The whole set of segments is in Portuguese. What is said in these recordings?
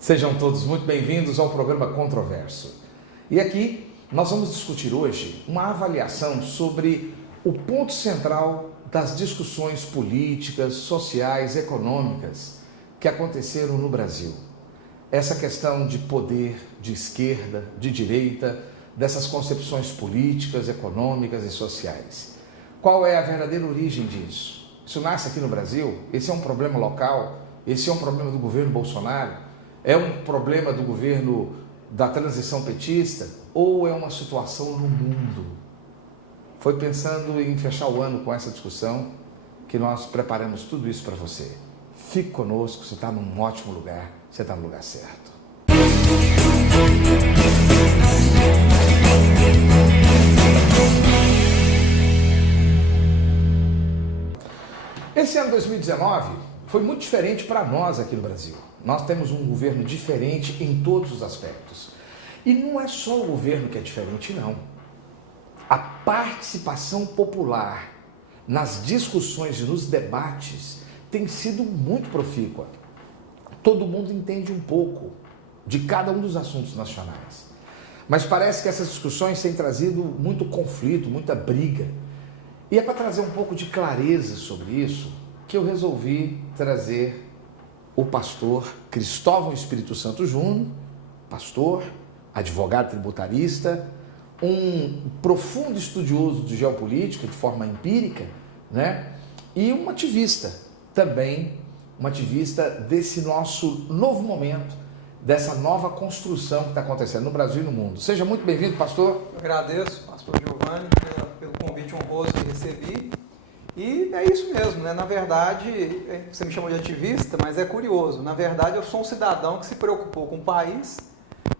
Sejam todos muito bem-vindos ao programa Controverso. E aqui nós vamos discutir hoje uma avaliação sobre o ponto central das discussões políticas, sociais, econômicas que aconteceram no Brasil. Essa questão de poder, de esquerda, de direita, dessas concepções políticas, econômicas e sociais. Qual é a verdadeira origem disso? Isso nasce aqui no Brasil? Esse é um problema local? Esse é um problema do governo Bolsonaro? É um problema do governo da transição petista? Ou é uma situação no mundo? Foi pensando em fechar o ano com essa discussão que nós preparamos tudo isso para você. Fique conosco, você está num ótimo lugar, você está no lugar certo. Esse ano 2019 foi muito diferente para nós aqui no Brasil. Nós temos um governo diferente em todos os aspectos. E não é só o governo que é diferente, não. A participação popular nas discussões e nos debates tem sido muito profícua. Todo mundo entende um pouco de cada um dos assuntos nacionais. Mas parece que essas discussões têm trazido muito conflito, muita briga. E é para trazer um pouco de clareza sobre isso que eu resolvi trazer o pastor Cristóvão Espírito Santo Júnior, pastor, advogado tributarista, um profundo estudioso de geopolítica de forma empírica, né? E um ativista também, um ativista desse nosso novo momento, dessa nova construção que está acontecendo no Brasil e no mundo. Seja muito bem-vindo, pastor. Eu agradeço, pastor Giovanni, pelo convite honroso que recebi. E é isso mesmo, né? Na verdade, você me chamou de ativista, mas é curioso. Na verdade, eu sou um cidadão que se preocupou com o país,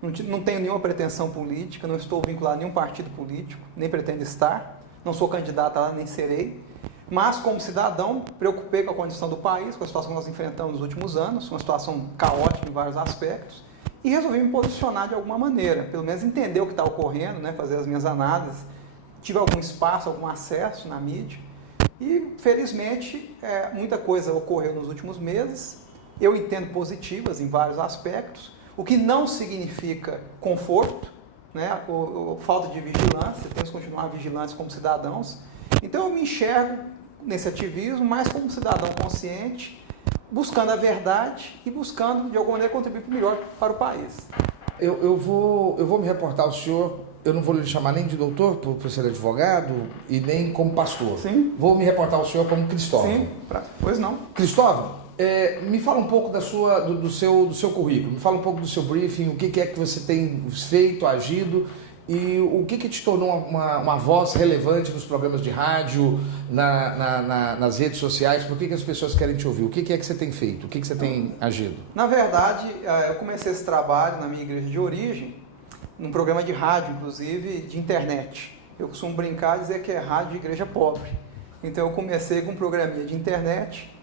não tenho nenhuma pretensão política, não estou vinculado a nenhum partido político, nem pretendo estar, não sou candidato a lá, nem serei. Mas, como cidadão, preocupei com a condição do país, com a situação que nós enfrentamos nos últimos anos, uma situação caótica em vários aspectos, e resolvi me posicionar de alguma maneira, pelo menos entender o que está ocorrendo, né? Fazer as minhas análises. Tive algum espaço, algum acesso na mídia. E, felizmente, muita coisa ocorreu nos últimos meses, eu entendo positivas em vários aspectos, o que não significa conforto, né? Falta de vigilância, temos que continuar vigilantes como cidadãos. Então, eu me enxergo nesse ativismo, mais como um cidadão consciente, buscando a verdade e buscando, de alguma maneira, contribuir melhor para o país. Eu vou me reportar ao senhor. Eu não vou lhe chamar nem de doutor, por ser advogado, e nem como pastor. Sim. Vou me reportar ao senhor como Cristóvão. Sim, pois não. Cristóvão, me fala um pouco do seu currículo, me fala um pouco do seu briefing, o que é que você tem feito, agido, e o que te tornou uma voz relevante nos programas de rádio, nas redes sociais, por que as pessoas querem te ouvir? O que é que você tem feito? O que você tem agido? Na verdade, eu comecei esse trabalho na minha igreja de origem, num programa de rádio, inclusive, de internet. Eu costumo brincar e dizer que é rádio de igreja pobre. Então eu comecei com um programinha de internet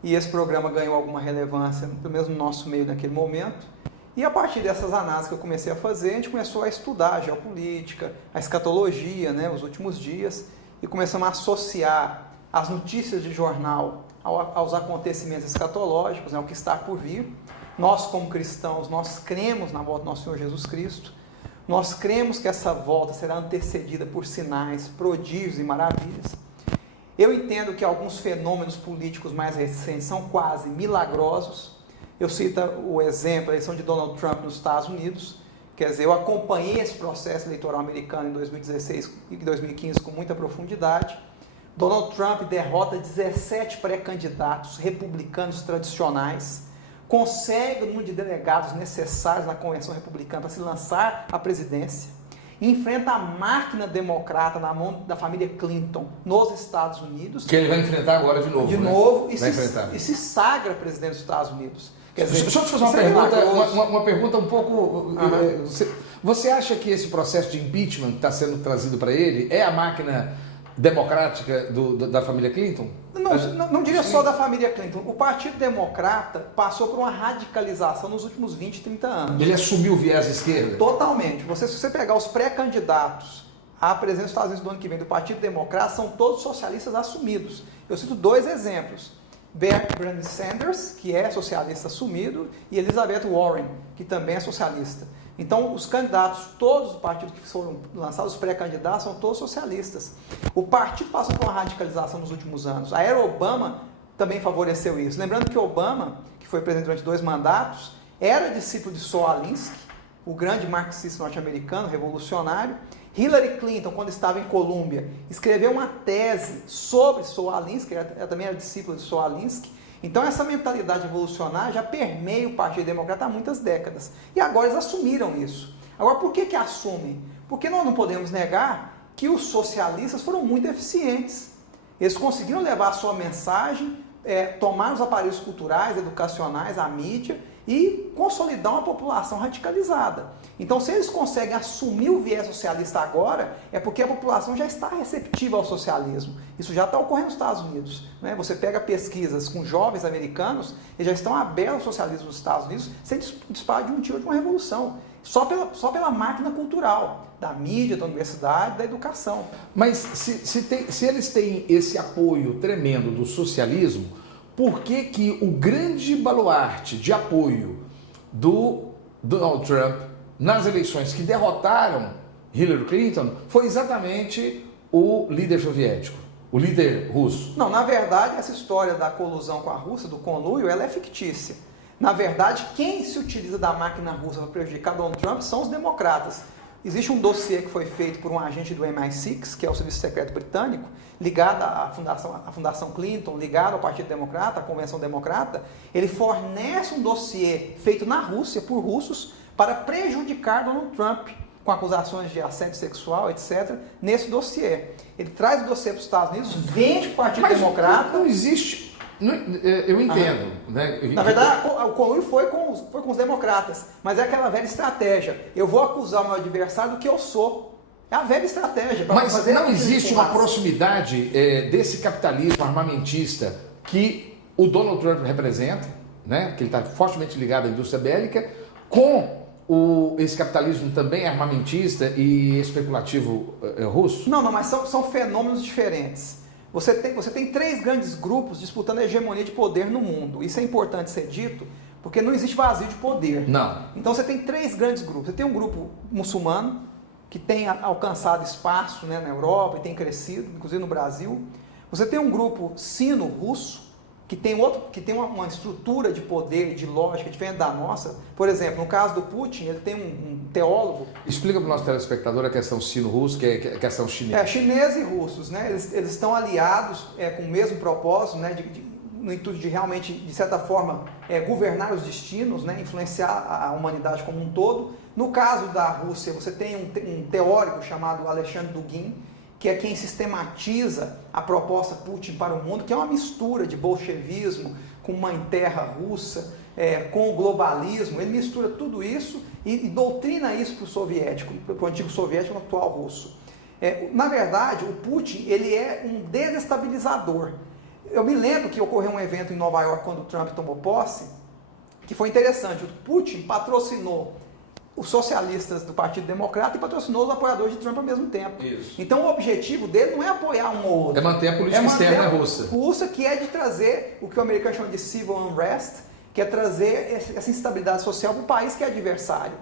e esse programa ganhou alguma relevância, pelo menos no nosso meio naquele momento. E a partir dessas análises que eu comecei a fazer, a gente começou a estudar a geopolítica, a escatologia, né, os últimos dias, e começamos a associar as notícias de jornal aos acontecimentos escatológicos, né, o que está por vir. Nós, como cristãos, nós cremos na volta do nosso Senhor Jesus Cristo. Nós cremos que essa volta será antecedida por sinais, prodígios e maravilhas. Eu entendo que alguns fenômenos políticos mais recentes são quase milagrosos. Eu cito o exemplo, a eleição de Donald Trump nos Estados Unidos. Quer dizer, eu acompanhei esse processo eleitoral americano em 2016 e 2015 com muita profundidade. Donald Trump derrota 17 pré-candidatos republicanos tradicionais, consegue o número de delegados necessários na convenção republicana para se lançar à presidência, enfrenta a máquina democrata na mão da família Clinton nos Estados Unidos. Que ele vai enfrentar agora de novo. De né? novo, e se sagra presidente dos Estados Unidos. Quer dizer, deixa eu te fazer uma pergunta um pouco... Você acha que esse processo de impeachment que está sendo trazido para ele é a máquina democrática da família Clinton? Não diria só da família Clinton. O Partido Democrata passou por uma radicalização nos últimos 20, 30 anos. Ele assumiu o viés à esquerda? Totalmente. Se você pegar os pré-candidatos à presidência dos Estados Unidos do ano que vem do Partido Democrata, são todos socialistas assumidos. Eu cito dois exemplos. Bernie Sanders, que é socialista assumido, e Elizabeth Warren, que também é socialista. Então, os candidatos, todos os partidos que foram lançados, os pré-candidatos, são todos socialistas. O partido passou por uma radicalização nos últimos anos. A era Obama também favoreceu isso. Lembrando que Obama, que foi presidente durante 2 mandatos, era discípulo de Saul Alinsky, o grande marxista norte-americano, revolucionário. Hillary Clinton, quando estava em Colômbia, escreveu uma tese sobre Saul Alinsky, ela também era discípula de Saul Alinsky. Então essa mentalidade revolucionária já permeia o Partido Democrata há muitas décadas. E agora eles assumiram isso. Agora, por que assumem? Porque nós não podemos negar que os socialistas foram muito eficientes. Eles conseguiram levar a sua mensagem, tomar os aparelhos culturais, educacionais, a mídia, e consolidar uma população radicalizada. Então, se eles conseguem assumir o viés socialista agora, é porque a população já está receptiva ao socialismo. Isso já está ocorrendo nos Estados Unidos, né? Você pega pesquisas com jovens americanos, eles já estão abertos ao socialismo nos Estados Unidos, sem disparo de um tiro de uma revolução. Só pela máquina cultural, da mídia, da universidade, da educação. Mas se eles têm esse apoio tremendo do socialismo, por que o grande baluarte de apoio do Donald Trump nas eleições que derrotaram Hillary Clinton foi exatamente o líder soviético, o líder russo? Não, na verdade, essa história da colusão com a Rússia, do conluio, ela é fictícia. Na verdade, quem se utiliza da máquina russa para prejudicar Donald Trump são os democratas. Existe um dossiê que foi feito por um agente do MI6, que é o Serviço Secreto Britânico, ligado à Fundação Clinton, ligado ao Partido Democrata, à Convenção Democrata. Ele fornece um dossiê feito na Rússia, por russos, para prejudicar Donald Trump, com acusações de assédio sexual, etc., nesse dossiê. Ele traz o dossiê para os Estados Unidos, vende para o Partido Democrata. Não existe... Eu entendo. Né? Na verdade, o conluio foi com os democratas, mas é aquela velha estratégia. Eu vou acusar o meu adversário do que eu sou. É a velha estratégia. Mas fazer não existe uma proximidade desse capitalismo armamentista que o Donald Trump representa, né? Que ele está fortemente ligado à indústria bélica, com esse capitalismo também armamentista e especulativo russo? Não, mas são fenômenos diferentes. Você tem 3 grandes grupos disputando a hegemonia de poder no mundo. Isso é importante ser dito, porque não existe vazio de poder. Não. Então você tem 3 grandes grupos. Você tem um grupo muçulmano, que tem alcançado espaço, né, na Europa e tem crescido, inclusive no Brasil. Você tem um grupo sino-russo, que tem uma estrutura de poder, de lógica diferente da nossa. Por exemplo, no caso do Putin, ele tem um teólogo... Explica para o nosso telespectador a questão sino-russo, que é a questão chinesa. Chineses e russos, né? Eles estão aliados com o mesmo propósito, né? No intuito de realmente, de certa forma, governar os destinos, né? Influenciar a humanidade como um todo. No caso da Rússia, você tem um teórico chamado Alexandre Dugin, que é quem sistematiza a proposta Putin para o mundo, que é uma mistura de bolchevismo com mãe terra russa, com o globalismo. Ele mistura tudo isso e doutrina isso para o soviético, para o antigo soviético e o atual russo. Na verdade, o Putin ele é um desestabilizador. Eu me lembro que ocorreu um evento em Nova York quando o Trump tomou posse, que foi interessante. O Putin patrocinou os socialistas do Partido Democrata e patrocinou os apoiadores de Trump ao mesmo tempo. Isso. Então o objetivo dele não é apoiar um ou outro. É manter a política externa russa. Russa, que é de trazer o que o americano chama de civil unrest, que é trazer essa instabilidade social para o país que é adversário.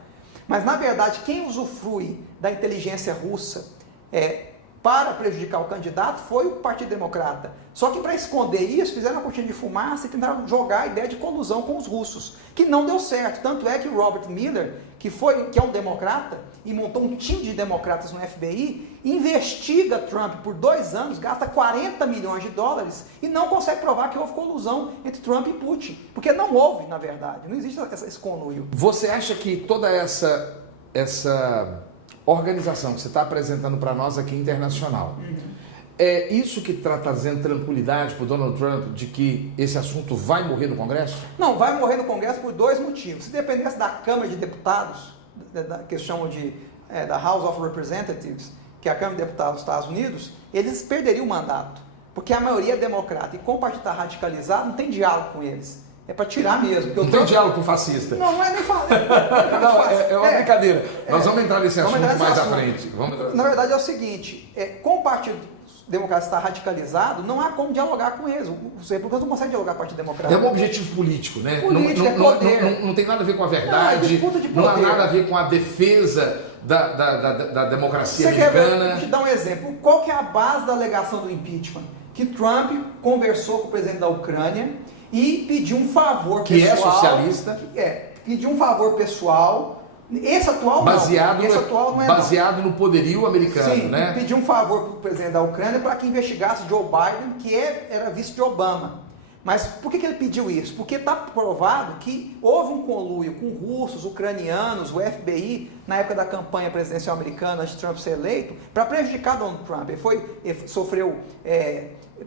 Mas na verdade, quem usufrui da inteligência russa para prejudicar o candidato foi o Partido Democrata. Só que para esconder isso, fizeram uma cortina de fumaça e tentaram jogar a ideia de colusão com os russos, que não deu certo. Tanto é que o Robert Mueller, que é um democrata e montou um time de democratas no FBI, investiga Trump por 2 anos, gasta 40 milhões de dólares e não consegue provar que houve colusão entre Trump e Putin. Porque não houve, na verdade. Não existe esse conluio. Você acha que toda essa organização que você está apresentando para nós aqui internacional, é isso que está trazendo tranquilidade para o Donald Trump de que esse assunto vai morrer no Congresso? Não, vai morrer no Congresso por 2 motivos. Se dependesse da Câmara de Deputados, que eles chamam da House of Representatives, que é a Câmara de Deputados dos Estados Unidos, eles perderiam o mandato. Porque a maioria é democrata. E como o partido está radicalizado, não tem diálogo com eles. É para tirar mesmo. Não tem diálogo com fascista. Não é nem falar. Não, é uma brincadeira. Nós vamos entrar nesse assunto mais à frente. Na verdade é o seguinte, com o partido democrata está radicalizado, não há como dialogar com eles. Os republicanos não conseguem dialogar com o Partido Democrata. É um objetivo político, né? Político, é poder. Não tem nada a ver com a verdade, disputa de não há poder. nada a ver com a defesa da democracia Você quer ver? americana. Vou te dar um exemplo. Qual que é a base da alegação do impeachment? Que Trump conversou com o presidente da Ucrânia e pediu um favor Que pessoal. é socialista. Pediu um favor pessoal. Esse atual Baseado, não. Esse atual não é baseado no poderio americano, Sim, né? pediu um favor para o presidente da Ucrânia para que investigasse Joe Biden, que era vice de Obama. Mas por que ele pediu isso? Porque está provado que houve um conluio com russos, ucranianos, o FBI, na época da campanha presidencial americana, antes de Trump ser eleito, para prejudicar Donald Trump. Ele sofreu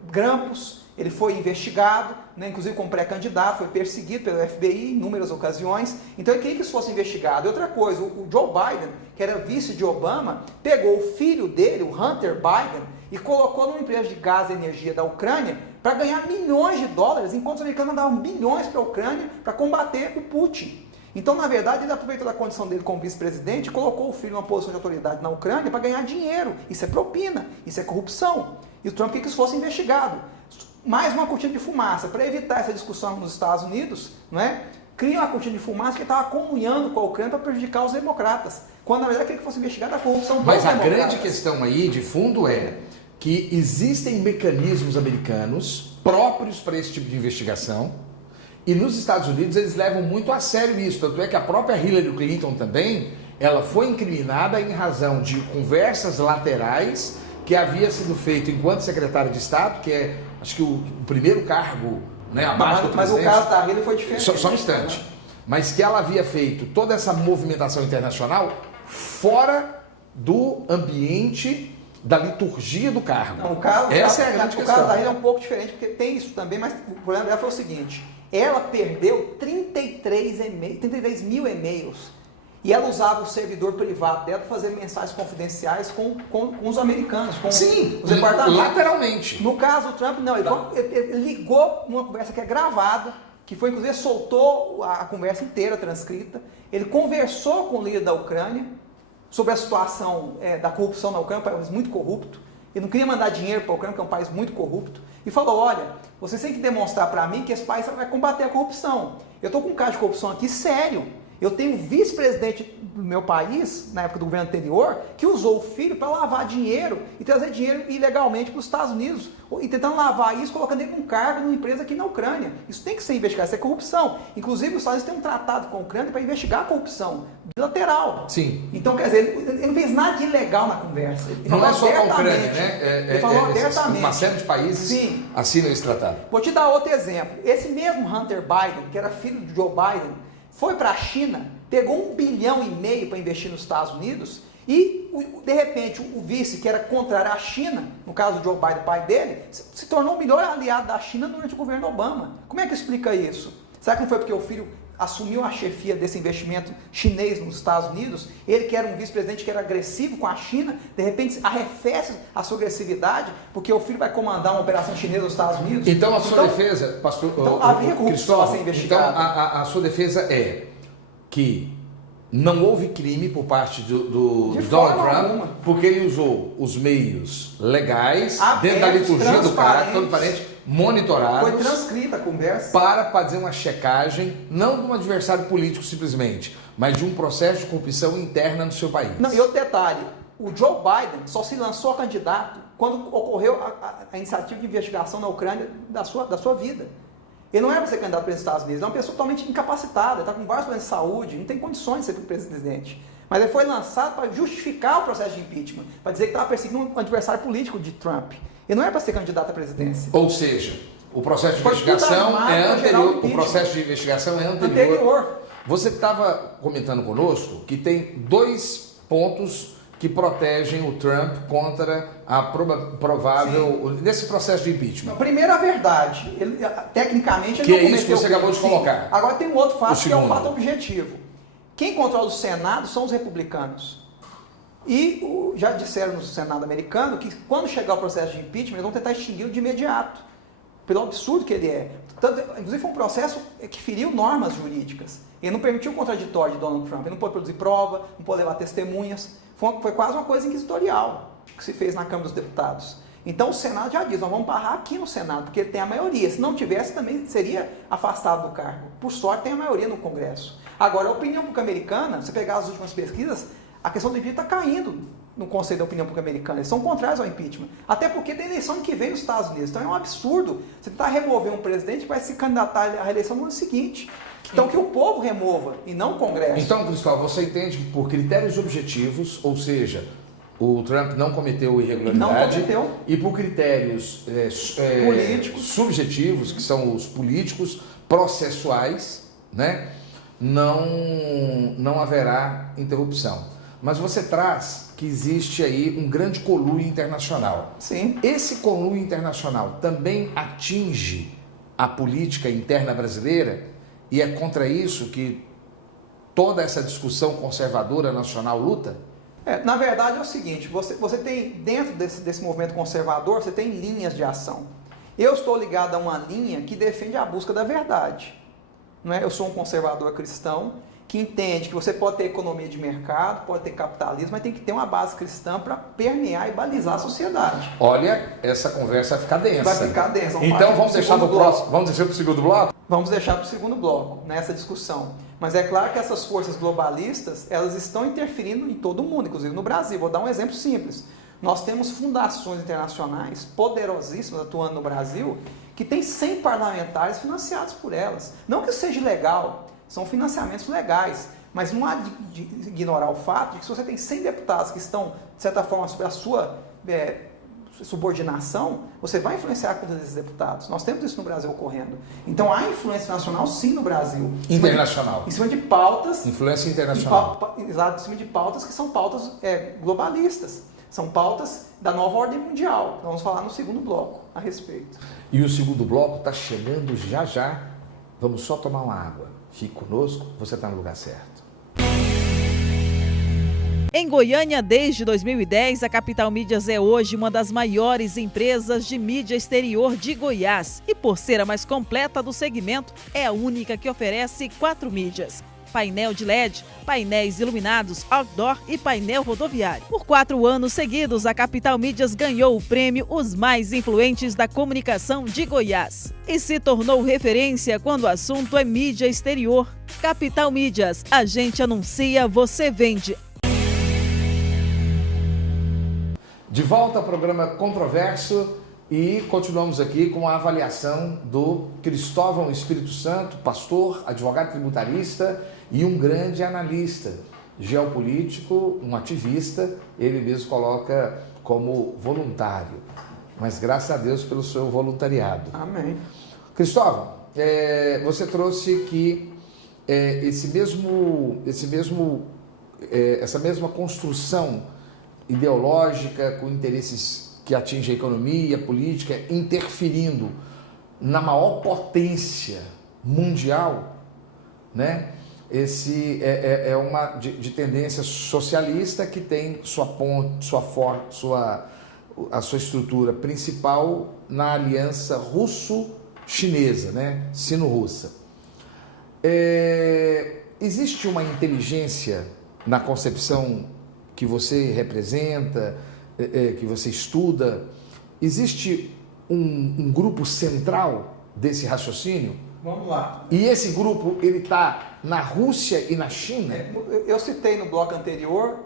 grampos, ele foi investigado, né, inclusive como pré-candidato, foi perseguido pelo FBI em inúmeras ocasiões. Então ele queria que isso fosse investigado. E outra coisa, o Joe Biden, que era vice de Obama, pegou o filho dele, o Hunter Biden, e colocou numa empresa de gás e energia da Ucrânia para ganhar milhões de dólares, enquanto os americanos mandavam bilhões para a Ucrânia para combater o Putin. Então, na verdade, ele aproveitou da condição dele como vice-presidente e colocou o filho numa posição de autoridade na Ucrânia para ganhar dinheiro. Isso é propina, isso é corrupção. E o Trump queria que isso fosse investigado. Mais uma cortina de fumaça. Para evitar essa discussão nos Estados Unidos, não é? Cria uma cortina de fumaça que estava comunhando com a Ucrânia para prejudicar os democratas. Quando, na verdade, queria que fosse investigada a corrupção dos Mas a democratas. grande questão aí, de fundo, é que existem mecanismos americanos próprios para esse tipo de investigação e nos Estados Unidos eles levam muito a sério isso. Tanto é que a própria Hillary Clinton também, ela foi incriminada em razão de conversas laterais que havia sido feito enquanto secretária de Estado, que é, acho que o primeiro cargo, né, abaixo do presidente. Mas o caso da Hillary foi diferente. Só um instante. Mas que ela havia feito toda essa movimentação internacional fora do ambiente da liturgia do cargo. Não, Essa é a grande questão. O caso da Hillary é um pouco diferente, porque tem isso também, mas o problema dela foi o seguinte: ela perdeu 33 mil e-mails e ela usava o servidor privado dela para fazer mensagens confidenciais com os americanos, com Sim, os departamentos. lateralmente. No caso do Trump, não, ele ligou uma conversa que é gravada, que foi, inclusive, soltou a conversa inteira transcrita. Ele conversou com o líder da Ucrânia sobre a situação da corrupção na Ucrânia, um país muito corrupto. Ele não queria mandar dinheiro para a Ucrânia, que é um país muito corrupto. E falou, olha, vocês têm que demonstrar para mim que esse país vai combater a corrupção. Eu estou com um caso de corrupção aqui sério. Eu tenho um vice-presidente do meu país, na época do governo anterior, que usou o filho para lavar dinheiro e trazer dinheiro ilegalmente para os Estados Unidos. E tentando lavar isso, colocando ele num cargo numa empresa aqui na Ucrânia. Isso tem que ser investigado, isso é corrupção. Inclusive, os Estados Unidos têm um tratado com a Ucrânia para investigar a corrupção bilateral. Sim. Então, quer dizer, ele não fez nada de ilegal na conversa. Ele Não é só com a abertamente. Ucrânia, né? Ele falou abertamente. Uma série de países Sim. assinam esse tratado. Vou te dar outro exemplo. Esse mesmo Hunter Biden, que era filho de Joe Biden, foi para a China, pegou 1,5 bilhão para investir nos Estados Unidos e, de repente, o vice, que era contrário à China, no caso do Joe Biden, pai dele, se tornou o melhor aliado da China durante o governo Obama. Como é que explica isso? Será que não foi porque o filho assumiu a chefia desse investimento chinês nos Estados Unidos? Ele, que era um vice-presidente que era agressivo com a China, de repente arrefece a sua agressividade porque o filho vai comandar uma operação chinesa nos Estados Unidos? Então, a sua defesa, pastor havia corrupção a ser investigada. Então, a sua defesa é que não houve crime por parte do Donald Trump, porque ele usou os meios legais, dentro da liturgia do cargo, transparente, monitorados. Foi transcrita a conversa. Para fazer uma checagem, não de um adversário político simplesmente, mas de um processo de corrupção interna no seu país. Não, e outro detalhe, o Joe Biden só se lançou candidato quando ocorreu a iniciativa de investigação na Ucrânia da sua vida. Ele não era para ser candidato para os Estados Unidos, ele é uma pessoa totalmente incapacitada, ele está com vários problemas de saúde, não tem condições de ser presidente. Mas ele foi lançado para justificar o processo de impeachment, para dizer que estava perseguindo um adversário político de Trump. Ele não era para ser candidato à presidência. Ou seja, o processo de investigação é anterior. O processo de investigação é anterior. Você estava comentando conosco que tem 2 pontos que protegem o Trump contra a provável... nesse processo de impeachment. Primeiro, a verdade. Ele, tecnicamente, ele que não é cometeu isso que você acabou de colocar. Agora tem um outro fato, que é um fato objetivo. Quem controla o Senado são os republicanos. E já disseram no Senado americano que quando chegar o processo de impeachment, eles vão tentar extingui-lo de imediato, pelo absurdo que ele é. Tanto, inclusive foi um processo que feriu normas jurídicas. Ele não permitiu o contraditório de Donald Trump, ele não pôde produzir prova, não pôde levar testemunhas. Foi quase uma coisa inquisitorial que se fez na Câmara dos Deputados. Então o Senado já diz, nós vamos barrar aqui no Senado, porque ele tem a maioria. Se não tivesse, também seria afastado do cargo. Por sorte, tem a maioria no Congresso. Agora, a opinião pública americana, você pegar as últimas pesquisas, a questão do impeachment está caindo no Conselho da Opinião Pública Americana. Eles são contrários ao impeachment. Até porque tem eleição que vem nos Estados Unidos. Então é um absurdo você tentar remover um presidente que vai se candidatar à reeleição no ano seguinte. Então que o povo remova e não o Congresso. Então, Cristóvão, você entende que por critérios objetivos, ou seja, o Trump não cometeu irregularidade, não cometeu. E por critérios políticos, subjetivos, que são os políticos processuais, né, não haverá interrupção. Mas você traz que existe aí um grande conluio internacional. Sim. Esse conluio internacional também atinge a política interna brasileira e é contra isso que toda essa discussão conservadora nacional luta? Na verdade é o seguinte, você tem, dentro desse movimento conservador, você tem linhas de ação. Eu estou ligado a uma linha que defende a busca da verdade. Não é? Eu sou um conservador cristão que entende que você pode ter economia de mercado, pode ter capitalismo, mas tem que ter uma base cristã para permear e balizar a sociedade. Olha, essa conversa vai ficar densa. Vai ficar densa. Então vamos deixar para o próximo, vamos deixar para o segundo bloco? Vamos deixar para o segundo bloco, nessa discussão. Mas é claro que essas forças globalistas, elas estão interferindo em todo o mundo, inclusive no Brasil. Vou dar um exemplo simples. Nós temos fundações internacionais poderosíssimas atuando no Brasil, que tem 100 parlamentares financiados por elas. Não que isso seja ilegal, são financiamentos legais, mas não há de ignorar o fato de que se você tem 100 deputados que estão, de certa forma, sob a sua subordinação, você vai influenciar a conta desses deputados. Nós temos isso no Brasil ocorrendo. Então há influência nacional sim no Brasil. Internacional. Em cima de pautas. Influência internacional. Exato, em cima de pautas que são pautas globalistas. São pautas da nova ordem mundial. Vamos falar no segundo bloco a respeito. E o segundo bloco está chegando já já. Vamos só tomar uma água. Fique conosco, você está no lugar certo. Em Goiânia, desde 2010, a Capital Mídias é hoje uma das maiores empresas de mídia exterior de Goiás. E por ser a mais completa do segmento, é a única que oferece 4 mídias: painel de LED, painéis iluminados, outdoor e painel rodoviário. Por 4 anos seguidos, a Capital Mídias ganhou o prêmio Os Mais Influentes da Comunicação de Goiás e se tornou referência quando o assunto é mídia exterior. Capital Mídias, a gente anuncia, você vende. De volta ao programa Controverso e continuamos aqui com a avaliação do Cristóvão Espírito Santo, pastor, advogado tributarista e um grande analista geopolítico, um ativista, ele mesmo coloca como voluntário, mas graças a Deus pelo seu voluntariado. Amém. Cristóvão, você trouxe que essa mesma construção ideológica, com interesses que atingem a economia, a política, interferindo na maior potência mundial, né? Esse é uma de tendência socialista que tem a sua estrutura principal na aliança russo-chinesa, né? Sino-russa. Existe uma inteligência na concepção que você representa, que você estuda, existe um grupo central desse raciocínio? Vamos lá. E esse grupo, ele está na Rússia e na China? Eu citei no bloco anterior,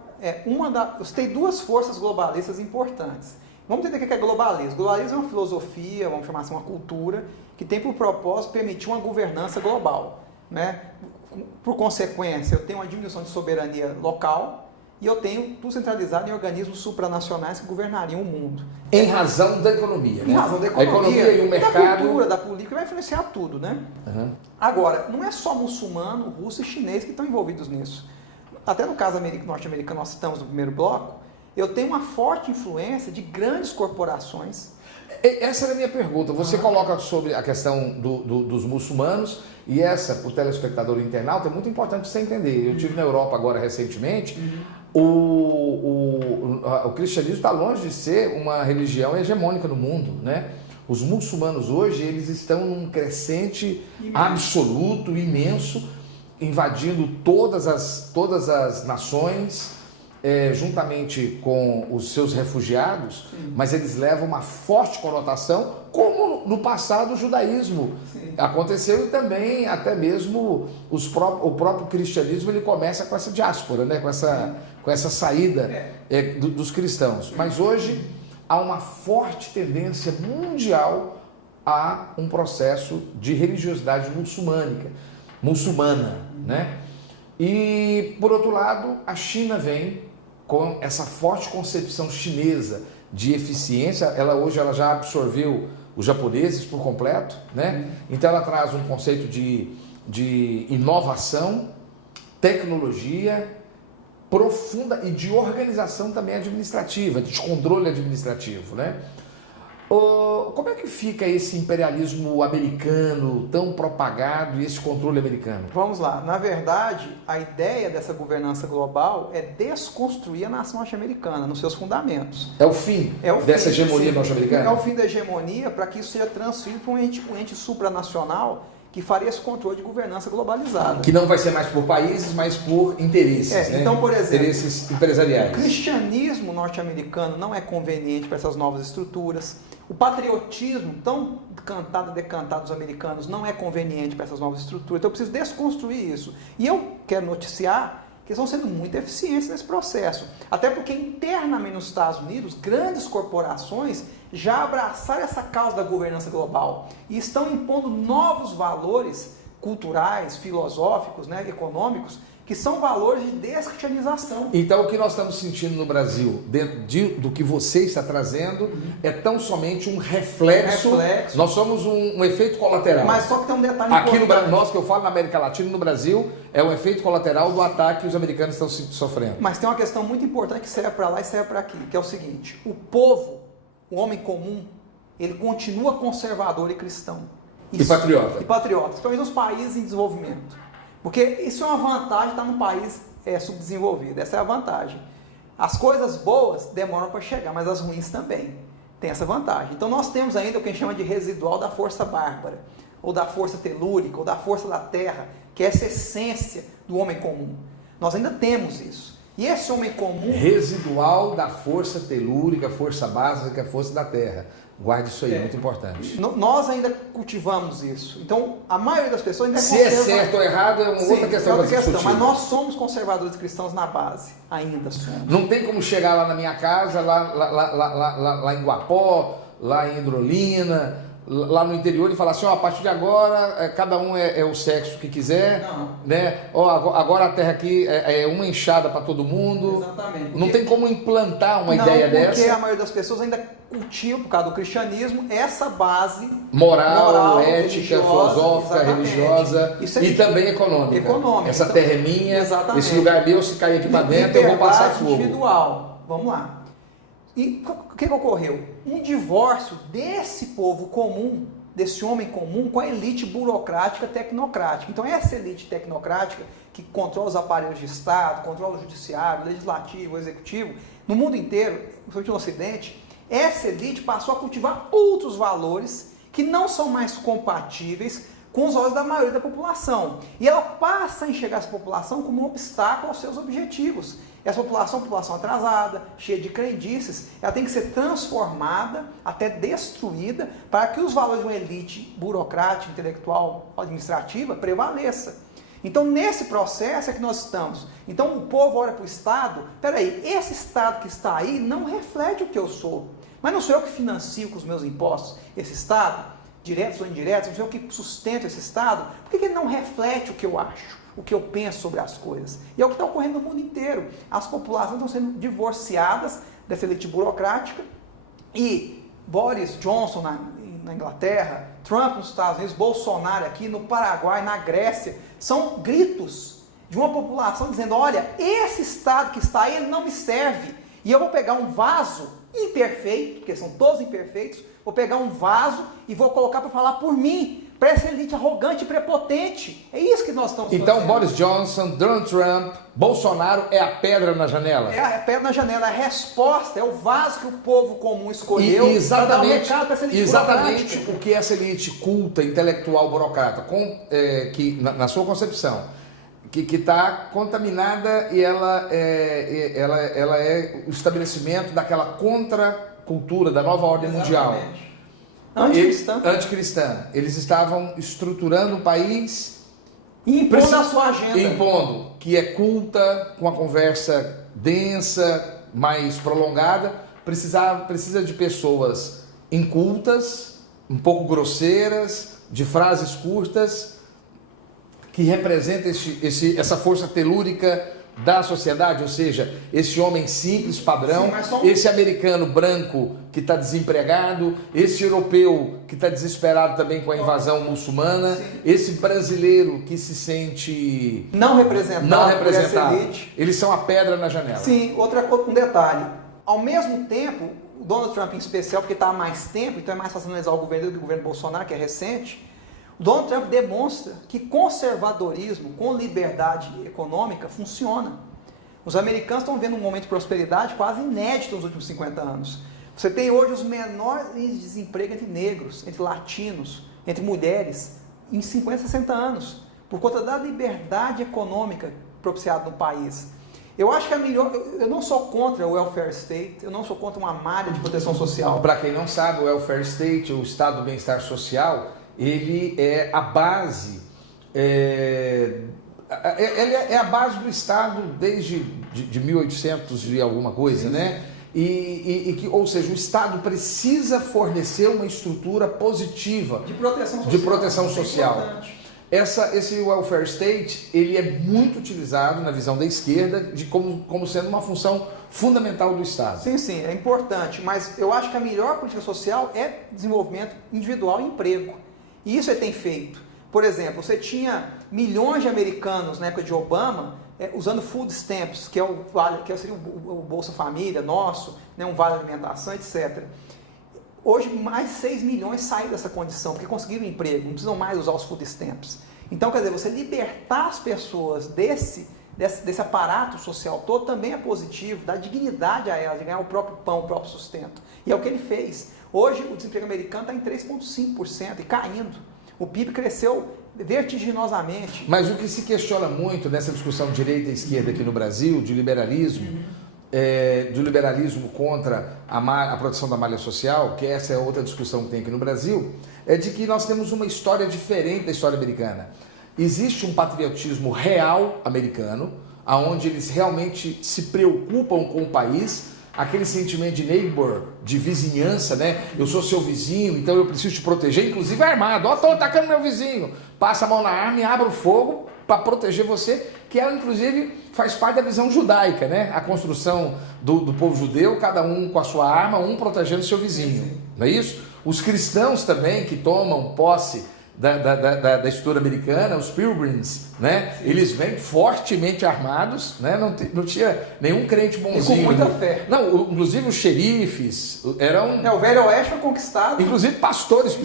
eu citei 2 forças globalistas importantes. Vamos entender o que é globalismo. Globalismo é uma filosofia, vamos chamar assim, uma cultura, que tem por propósito permitir uma governança global, né? Por consequência, eu tenho uma diminuição de soberania local, e eu tenho tudo centralizado em organismos supranacionais que governariam o mundo. Em razão da economia, né? Em razão da economia, a economia e o mercado. Da cultura, da política, vai influenciar tudo, né? Uhum. Agora, não é só muçulmano, russo e chinês que estão envolvidos nisso. Até no caso norte-americano, nós citamos no primeiro bloco, eu tenho uma forte influência de grandes corporações. Essa era a minha pergunta. Você coloca sobre a questão dos muçulmanos, e essa, para o telespectador internauta, é muito importante você entender. Eu estive na Europa agora recentemente. O cristianismo está longe de ser uma religião hegemônica no mundo, né? Os muçulmanos hoje, eles estão num crescente absoluto, imenso, invadindo todas as nações, juntamente com os seus refugiados, mas eles levam uma forte conotação, como no passado o judaísmo aconteceu, e também até mesmo o próprio cristianismo, ele começa com essa diáspora, né? com essa saída dos cristãos. Mas hoje há uma forte tendência mundial a um processo de religiosidade muçulmana, né? E, por outro lado, a China vem com essa forte concepção chinesa de eficiência. Hoje ela já absorveu os japoneses por completo, né? Então ela traz um conceito de inovação, tecnologia profunda e de organização também administrativa, de controle administrativo, né? Como é que fica esse imperialismo americano tão propagado e esse controle americano? Vamos lá. Na verdade, a ideia dessa governança global é desconstruir a nação norte-americana nos seus fundamentos. É o fim dessa hegemonia norte-americana? É o fim da hegemonia, para que isso seja transferido para um ente supranacional que faria esse controle de governança globalizada. Que não vai ser mais por países, mas por interesses, né? Então, por exemplo, interesses empresariais. O cristianismo norte-americano não é conveniente para essas novas estruturas. O patriotismo tão cantado e decantado dos americanos não é conveniente para essas novas estruturas. Então eu preciso desconstruir isso. E eu quero noticiar que eles estão sendo muito eficientes nesse processo. Até porque internamente nos Estados Unidos, grandes corporações já abraçaram essa causa da governança global e estão impondo novos valores culturais, filosóficos, né, econômicos, que são valores de descristianização. Então o que nós estamos sentindo no Brasil, do que você está trazendo, é tão somente um reflexo. Nós somos um efeito colateral. Mas só que tem um detalhe aqui importante. Nós que eu falo na América Latina, no Brasil, é um efeito colateral do ataque que os americanos estão sofrendo. Mas tem uma questão muito importante que serve para lá e serve para aqui, que é o seguinte: o povo, o homem comum, ele continua conservador e cristão. E patriota. Principalmente nos países em desenvolvimento. Porque isso é uma vantagem estar num país subdesenvolvido. Essa é a vantagem. As coisas boas demoram para chegar, mas as ruins também. Tem essa vantagem. Então nós temos ainda o que a gente chama de residual da força bárbara, ou da força telúrica, ou da força da terra, que é essa essência do homem comum. Nós ainda temos isso. E esse homem comum... Residual da força telúrica, força básica, força da terra. Guarde isso aí, muito importante. Nós ainda cultivamos isso. Então, a maioria das pessoas ainda Se é certo ou errado é uma outra questão para discutir. Mas nós somos conservadores cristãos na base. Ainda somos. Não tem como chegar lá na minha casa, lá em Guapó, lá em Hidrolina, lá no interior, e falar assim, a partir de agora, cada um é o sexo que quiser. Não. Né? Agora a terra aqui é uma enxada para todo mundo. Exatamente. Não tem como implantar uma ideia dessa. Porque a maioria das pessoas ainda cultiva, por causa do cristianismo, essa base moral ética, filosófica, religiosa e também econômica. Essa então, terra é minha, esse lugar é meu, se cair aqui para dentro, eu vou passar fogo. Individual. Vamos lá. E o que ocorreu? Um divórcio desse povo comum, desse homem comum, com a elite burocrática tecnocrática. Então essa elite tecnocrática que controla os aparelhos de Estado, controla o judiciário, o legislativo, o executivo, no mundo inteiro, principalmente no Ocidente, essa elite passou a cultivar outros valores que não são mais compatíveis com os olhos da maioria da população. E ela passa a enxergar essa população como um obstáculo aos seus objetivos. Essa população é uma população atrasada, cheia de crendices, ela tem que ser transformada, até destruída, para que os valores de uma elite burocrática, intelectual, administrativa prevaleça. Então, nesse processo é que nós estamos. Então, o povo olha para o Estado, peraí, esse Estado que está aí não reflete o que eu sou. Mas não sou eu que financio com os meus impostos esse Estado, diretos ou indiretos, não sou eu que sustento esse Estado. Por que ele não reflete o que eu acho, o que eu penso sobre as coisas? E é o que está ocorrendo no mundo inteiro. As populações estão sendo divorciadas dessa elite burocrática e Boris Johnson na Inglaterra, Trump nos Estados Unidos, Bolsonaro aqui, no Paraguai, na Grécia, são gritos de uma população dizendo, olha, esse Estado que está aí, ele não me serve, e eu vou pegar um vaso imperfeito, porque são todos imperfeitos, vou pegar um vaso e vou colocar para falar por mim, para essa elite arrogante e prepotente. É isso que nós estamos fazendo. Então, Boris Johnson, Donald Trump, Bolsonaro é a pedra na janela? É a pedra na janela, a resposta, é o vaso que o povo comum escolheu para dar um recado para essa elite exatamente o que essa elite culta, intelectual, burocrata, que na sua concepção, que está contaminada e ela é o estabelecimento daquela contracultura da nova ordem mundial. Anticristã. Anticristã. Eles estavam estruturando o país... Impondo a sua agenda. Impondo, que é culta, com uma conversa densa, mais prolongada. Precisa de pessoas incultas, um pouco grosseiras, de frases curtas, que representa essa força telúrica da sociedade, ou seja, esse homem simples, padrão, esse americano branco que está desempregado, esse europeu que está desesperado também com a invasão muçulmana, esse brasileiro que se sente não representado por essa elite. Eles são a pedra na janela. Sim, um detalhe. Ao mesmo tempo, o Donald Trump em especial, porque está há mais tempo, então é mais fácil analisar o governo do que o governo Bolsonaro, que é recente, o Donald Trump demonstra que conservadorismo com liberdade econômica funciona. Os americanos estão vendo um momento de prosperidade quase inédito nos últimos 50 anos. Você tem hoje os menores índices de desemprego entre negros, entre latinos, entre mulheres, em 50, 60 anos, por conta da liberdade econômica propiciada no país. Eu acho que é melhor. Eu não sou contra o welfare state, eu não sou contra uma malha de proteção social. Para quem não sabe, o welfare state, o estado do bem-estar social, ele é a base, ele é a base do Estado desde de 1800 e alguma coisa, né? Ou seja, o Estado precisa fornecer uma estrutura positiva de proteção social. Esse welfare state, ele é muito utilizado na visão da esquerda como sendo uma função fundamental do Estado. Sim, é importante, mas eu acho que a melhor política social é desenvolvimento individual e emprego. E isso ele tem feito. Por exemplo, você tinha milhões de americanos na época de Obama usando food stamps, que seria o Bolsa Família nosso, né, um vale alimentação, etc. Hoje, mais 6 milhões saíram dessa condição, porque conseguiram emprego, não precisam mais usar os food stamps. Então, quer dizer, você libertar as pessoas desse aparato social todo também é positivo, dá dignidade a elas, de ganhar o próprio pão, o próprio sustento. E é o que ele fez. Hoje, o desemprego americano está em 3,5% e caindo. O PIB cresceu vertiginosamente. Mas o que se questiona muito nessa discussão direita e esquerda aqui no Brasil, de liberalismo, do liberalismo contra a proteção da malha social, que essa é outra discussão que tem aqui no Brasil, é de que nós temos uma história diferente da história americana. Existe um patriotismo real americano, onde eles realmente se preocupam com o país, aquele sentimento de neighbor, de vizinhança, né? Eu sou seu vizinho, então eu preciso te proteger, inclusive armado. Estou atacando meu vizinho. Passa a mão na arma e abre o fogo para proteger você, que inclusive faz parte da visão judaica, né? A construção do povo judeu, cada um com a sua arma, um protegendo seu vizinho. Não é isso? Os cristãos também, que tomam posse da estrutura americana, os Pilgrims, né? Sim. Eles vêm fortemente armados, né? Não tinha nenhum crente bonzinho. E com muita fé. Não, inclusive os xerifes eram... O Velho Oeste foi conquistado. Inclusive pastores,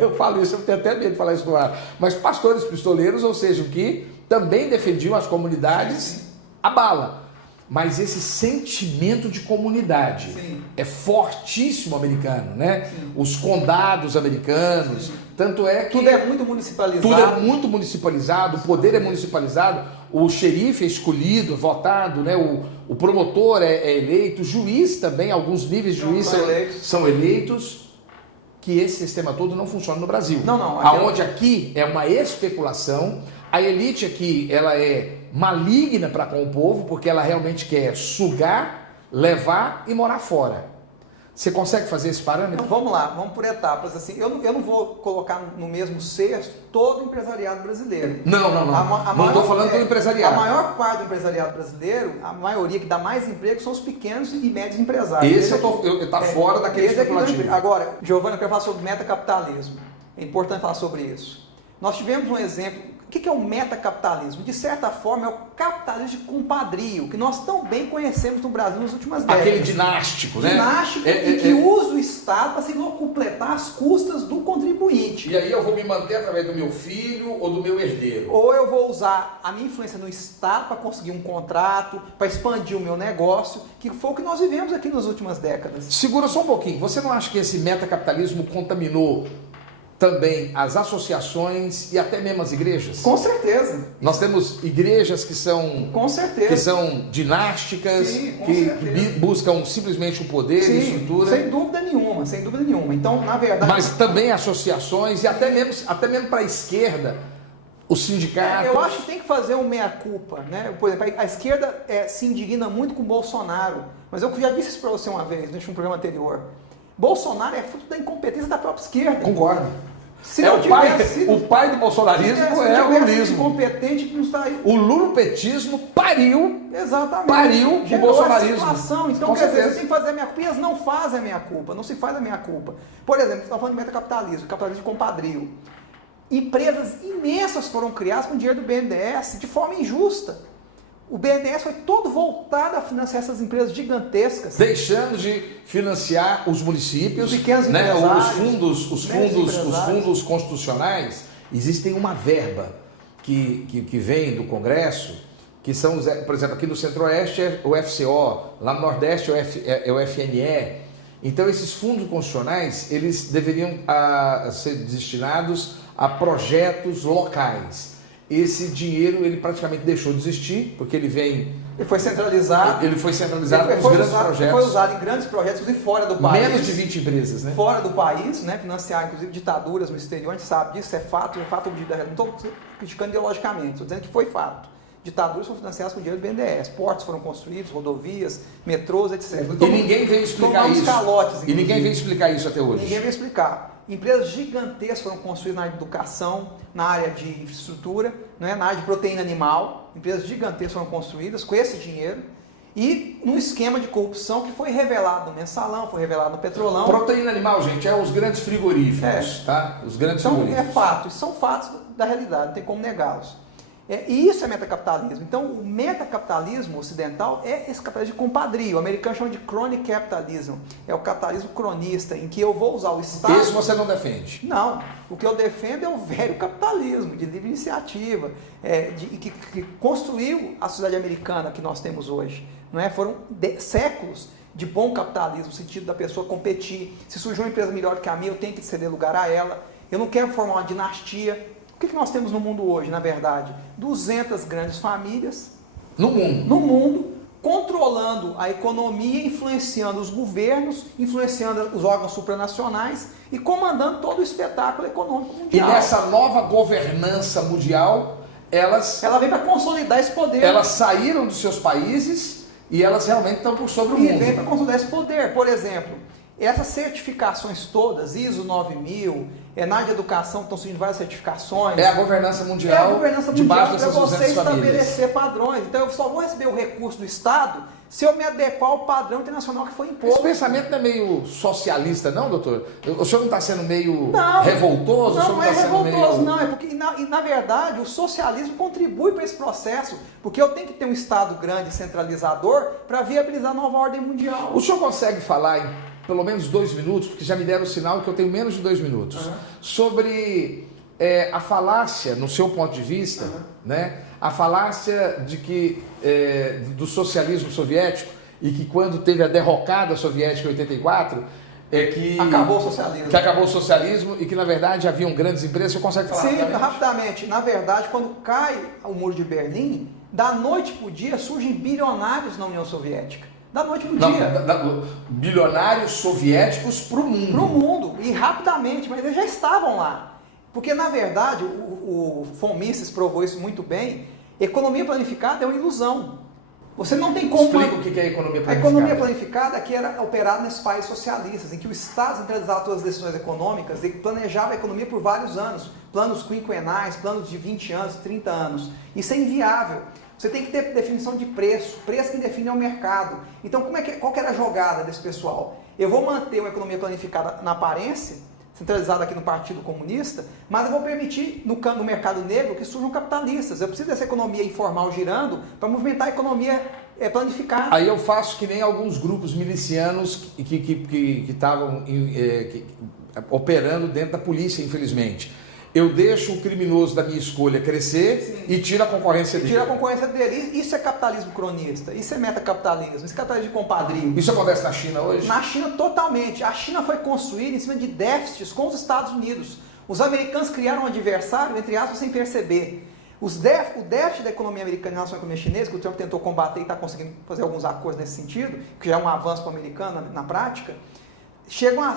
eu falo isso, eu tenho até medo de falar isso no ar, mas pastores pistoleiros, ou seja, que também defendiam as comunidades a bala. Mas esse sentimento de comunidade é fortíssimo americano, né? Sim. Os condados americanos, tanto é que... Tudo é muito municipalizado. Tudo é muito municipalizado, o poder é municipalizado, o xerife é escolhido, votado, né? O promotor é eleito, o juiz também, alguns níveis de juiz são eleitos, que esse sistema todo não funciona no Brasil. Não. Aonde aqui é uma especulação, a elite aqui, ela é maligna para com o povo, porque ela realmente quer sugar, levar e morar fora. Você consegue fazer esse parâmetro? Então, vamos lá, vamos por etapas. Assim, eu não vou colocar no mesmo cesto todo o empresariado brasileiro. Não. Não estou falando do empresariado. A maior parte do empresariado brasileiro, a maioria que dá mais emprego são os pequenos e médios empresários. Esse está fora daquele especulativo. Agora, Giovana, eu quero falar sobre metacapitalismo. É importante falar sobre isso. Nós tivemos um exemplo. O que é o metacapitalismo? De certa forma, é o capitalismo de compadrio, que nós tão bem conhecemos no Brasil nas últimas décadas. Aquele dinástico, né? Dinástico que usa o Estado para se completar as custas do contribuinte. E aí eu vou me manter através do meu filho ou do meu herdeiro. Ou eu vou usar a minha influência no Estado para conseguir um contrato, para expandir o meu negócio, que foi o que nós vivemos aqui nas últimas décadas. Segura só um pouquinho. Você não acha que esse metacapitalismo contaminou também as associações e até mesmo as igrejas? Com certeza. Nós temos igrejas que são, Com certeza. que são dinásticas, Sim, com que certeza. buscam simplesmente o poder e a estrutura. Sem dúvida nenhuma, sem dúvida nenhuma. Então, na verdade... Mas também associações e até mesmo para a esquerda, os sindicatos. Eu acho que tem que fazer um meia-culpa, né? Por exemplo, a esquerda se indigna muito com o Bolsonaro, mas eu já disse isso para você uma vez, num programa anterior. Bolsonaro é fruto da incompetência da própria esquerda. Concordo. Se não tivesse sido, o pai do bolsonarismo é o lulismo. incompetente que não está aí. O lulopetismo pariu. Exatamente. Pariu o bolsonarismo. Situação. Então, com quer dizer, certeza. você tem que fazer a minha culpa. E elas não fazem a minha culpa. Não se faz a minha culpa. Por exemplo, você está falando de metacapitalismo, capitalismo de compadrio. Empresas imensas foram criadas com dinheiro do BNDES de forma injusta. O BNDES foi todo voltado a financiar essas empresas gigantescas. Deixando de financiar os municípios, Os pequenos né, empresários, os fundos constitucionais. Existem uma verba que vem do Congresso, que são, por exemplo, aqui no Centro-Oeste é o FCO, lá no Nordeste é o FNE. Então, esses fundos constitucionais, eles deveriam ser destinados a projetos locais. Esse dinheiro, ele praticamente deixou de existir, porque ele foi centralizado. Ele foi centralizado nos grandes projetos. Foi usado em grandes projetos e fora do país. Menos de 20 empresas, né? Fora do país, né? Financiar, inclusive, ditaduras no exterior. A gente sabe disso, é fato obedido. Não estou criticando ideologicamente, estou dizendo que foi fato. Ditaduras foram financiadas com dinheiro do BNDES. Portos foram construídos, rodovias, metrôs, etc. Então, e ninguém veio explicar isso. Calotes, e ninguém veio explicar isso até hoje. Ninguém veio explicar. Empresas gigantescas foram construídas na área de educação, na área de infraestrutura, né, na área de proteína animal. Empresas gigantescas foram construídas com esse dinheiro e num esquema de corrupção que foi revelado no Mensalão, foi revelado no Petrolão. Proteína animal, gente, é os grandes frigoríficos, tá? Os grandes frigoríficos. É fato, isso são fatos da realidade, não tem como negá-los. E isso é metacapitalismo. Então, o metacapitalismo ocidental é esse capitalismo de compadrio. O americano chama de crony capitalism. É o capitalismo cronista, em que eu vou usar o Estado... Esse você não defende? Não. O que eu defendo é o velho capitalismo, de livre iniciativa, que construiu a sociedade americana que nós temos hoje. Não é? Foram séculos de bom capitalismo, no sentido da pessoa competir. Se surgiu uma empresa melhor que a minha, eu tenho que ceder lugar a ela. Eu não quero formar uma dinastia. O que nós temos no mundo hoje, na verdade? 200 grandes famílias no mundo. No mundo, controlando a economia, influenciando os governos, influenciando os órgãos supranacionais e comandando todo o espetáculo econômico mundial. E nessa nova governança mundial, ela vem para consolidar esse poder. Elas saíram dos seus países e elas realmente estão por sobre o mundo. E vem para consolidar esse poder. Por exemplo, essas certificações todas, ISO 9000, na área de educação estão surgindo várias certificações. É a governança mundial, debaixo dessas 200 famílias. Para você estabelecer padrões. Então eu só vou receber o recurso do Estado se eu me adequar ao padrão internacional que foi imposto. Esse pensamento não é meio socialista, não, doutor? O senhor não está sendo meio revoltoso? Não é revoltoso, não. É porque, na verdade, o socialismo contribui para esse processo, porque eu tenho que ter um Estado grande, centralizador, para viabilizar a nova ordem mundial. O senhor consegue falar em pelo menos 2 minutos, porque já me deram o sinal que eu tenho menos de 2 minutos, sobre a falácia, no seu ponto de vista, né? A falácia de que do socialismo soviético, e que quando teve a derrocada soviética em 84, que acabou o socialismo. Que acabou o socialismo e que, na verdade, haviam grandes empresas. Você consegue falar? Sim, rapidamente. Na verdade, quando cai o muro de Berlim, da noite para o dia surgem bilionários na União Soviética. Da noite para o dia. Bilionários soviéticos para o mundo. Para o mundo, e rapidamente, mas eles já estavam lá. Porque, na verdade, o von Mises provou isso muito bem, economia planificada é uma ilusão. Você não tem como... Explica o que é a economia planificada. A economia planificada é que era operada nesses países socialistas, em que o Estado centralizava todas as decisões econômicas e planejava a economia por vários anos. Planos quinquenais, planos de 20 anos, 30 anos. Isso é inviável. Você tem que ter definição de preço. Preço quem define é o mercado. Então, qual que era a jogada desse pessoal? Eu vou manter uma economia planificada na aparência, centralizada aqui no Partido Comunista, mas eu vou permitir no mercado negro que surjam capitalistas. Eu preciso dessa economia informal girando para movimentar a economia planificada. Aí eu faço que nem alguns grupos milicianos que estavam operando dentro da polícia, infelizmente. Eu deixo o criminoso da minha escolha crescer. Sim. E tiro a concorrência dele. Tira a concorrência dele. Isso é capitalismo cronista, isso é metacapitalismo, isso é capitalismo de compadrio. Isso acontece na China hoje? Na China, totalmente. A China foi construída em cima de déficits com os Estados Unidos. Os americanos criaram um adversário, entre aspas, sem perceber. O déficit da economia americana em relação à economia chinesa, que o Trump tentou combater e está conseguindo fazer alguns acordos nesse sentido, que já é um avanço para o americano na prática, chegam a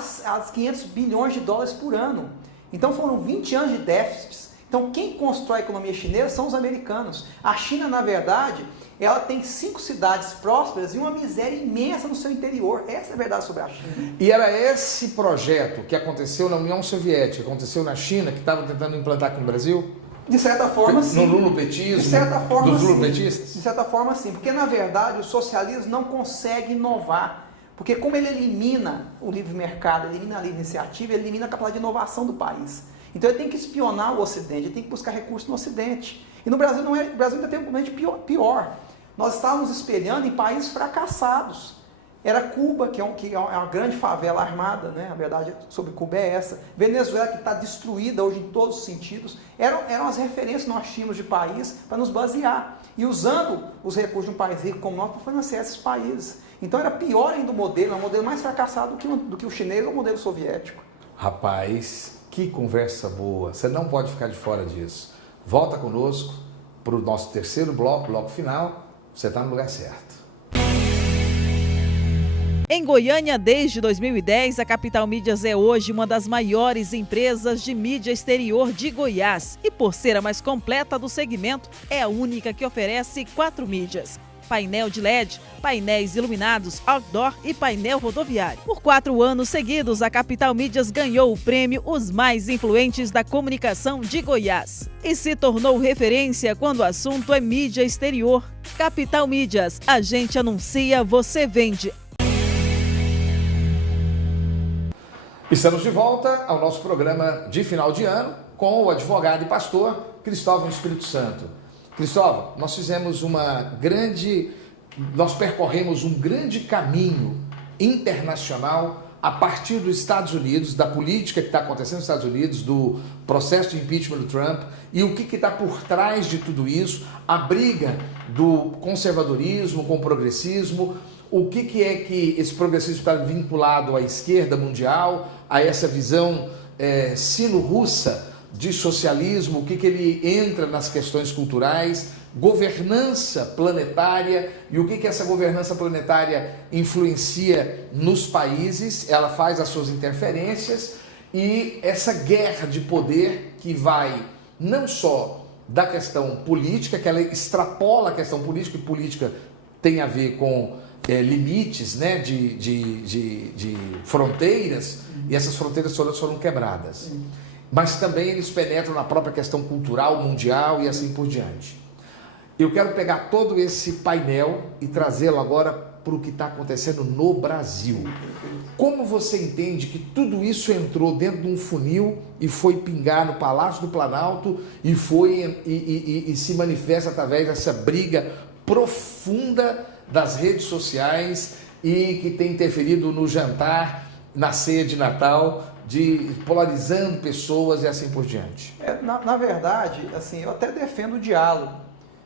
500 bilhões de dólares por ano. Então foram 20 anos de déficits. Então quem constrói a economia chinesa são os americanos. A China, na verdade, ela tem 5 cidades prósperas e uma miséria imensa no seu interior. Essa é a verdade sobre a China. E era esse projeto que aconteceu na União Soviética, aconteceu na China, que estava tentando implantar aqui no Brasil? De certa forma, sim. No lulopetismo? De certa forma, dos sim. lulopetistas? De certa forma, sim. Porque, na verdade, o socialismo não consegue inovar. Porque como ele elimina o livre mercado, elimina a livre iniciativa, ele elimina a capacidade de inovação do país. Então ele tem que espionar o Ocidente, ele tem que buscar recursos no Ocidente. E no Brasil não é, o Brasil ainda tem um problema pior. Nós estávamos espelhando em países fracassados. Era Cuba, que é uma grande favela armada, né? A verdade sobre Cuba é essa. Venezuela, que está destruída hoje em todos os sentidos. Eram as referências que nós tínhamos de país para nos basear. E usando os recursos de um país rico como nós para financiar esses países. Então era pior ainda o modelo, é um modelo mais fracassado do que o chinês ou o modelo soviético. Rapaz, que conversa boa. Você não pode ficar de fora disso. Volta conosco para o nosso terceiro bloco final. Você está no lugar certo. Em Goiânia, desde 2010, a Capital Mídias é hoje uma das maiores empresas de mídia exterior de Goiás. E por ser a mais completa do segmento, é a única que oferece 4 mídias: painel de LED, painéis iluminados, outdoor e painel rodoviário. Por 4 anos seguidos, a Capital Mídias ganhou o prêmio Os Mais Influentes da Comunicação de Goiás e se tornou referência quando o assunto é mídia exterior. Capital Mídias, a gente anuncia, você vende. Estamos de volta ao nosso programa de final de ano com o advogado e pastor Cristóvão Espírito Santo. Cristóvão, nós percorremos um grande caminho internacional a partir dos Estados Unidos, da política que está acontecendo nos Estados Unidos, do processo de impeachment do Trump e o que está por trás de tudo isso, a briga do conservadorismo com o progressismo, o que é que esse progressismo está vinculado à esquerda mundial, a essa visão sino-russa de socialismo, o que ele entra nas questões culturais, governança planetária e o que essa governança planetária influencia nos países, ela faz as suas interferências e essa guerra de poder que vai não só da questão política, que ela extrapola a questão política, e política tem a ver com limites, né, de fronteiras, e essas fronteiras todas foram quebradas. Mas também eles penetram na própria questão cultural, mundial e assim por diante. Eu quero pegar todo esse painel e trazê-lo agora para o que está acontecendo no Brasil. Como você entende que tudo isso entrou dentro de um funil e foi pingar no Palácio do Planalto e se manifesta através dessa briga profunda das redes sociais e que tem interferido no jantar, na ceia de Natal, polarizando pessoas e assim por diante? Na verdade, assim, eu até defendo o diálogo,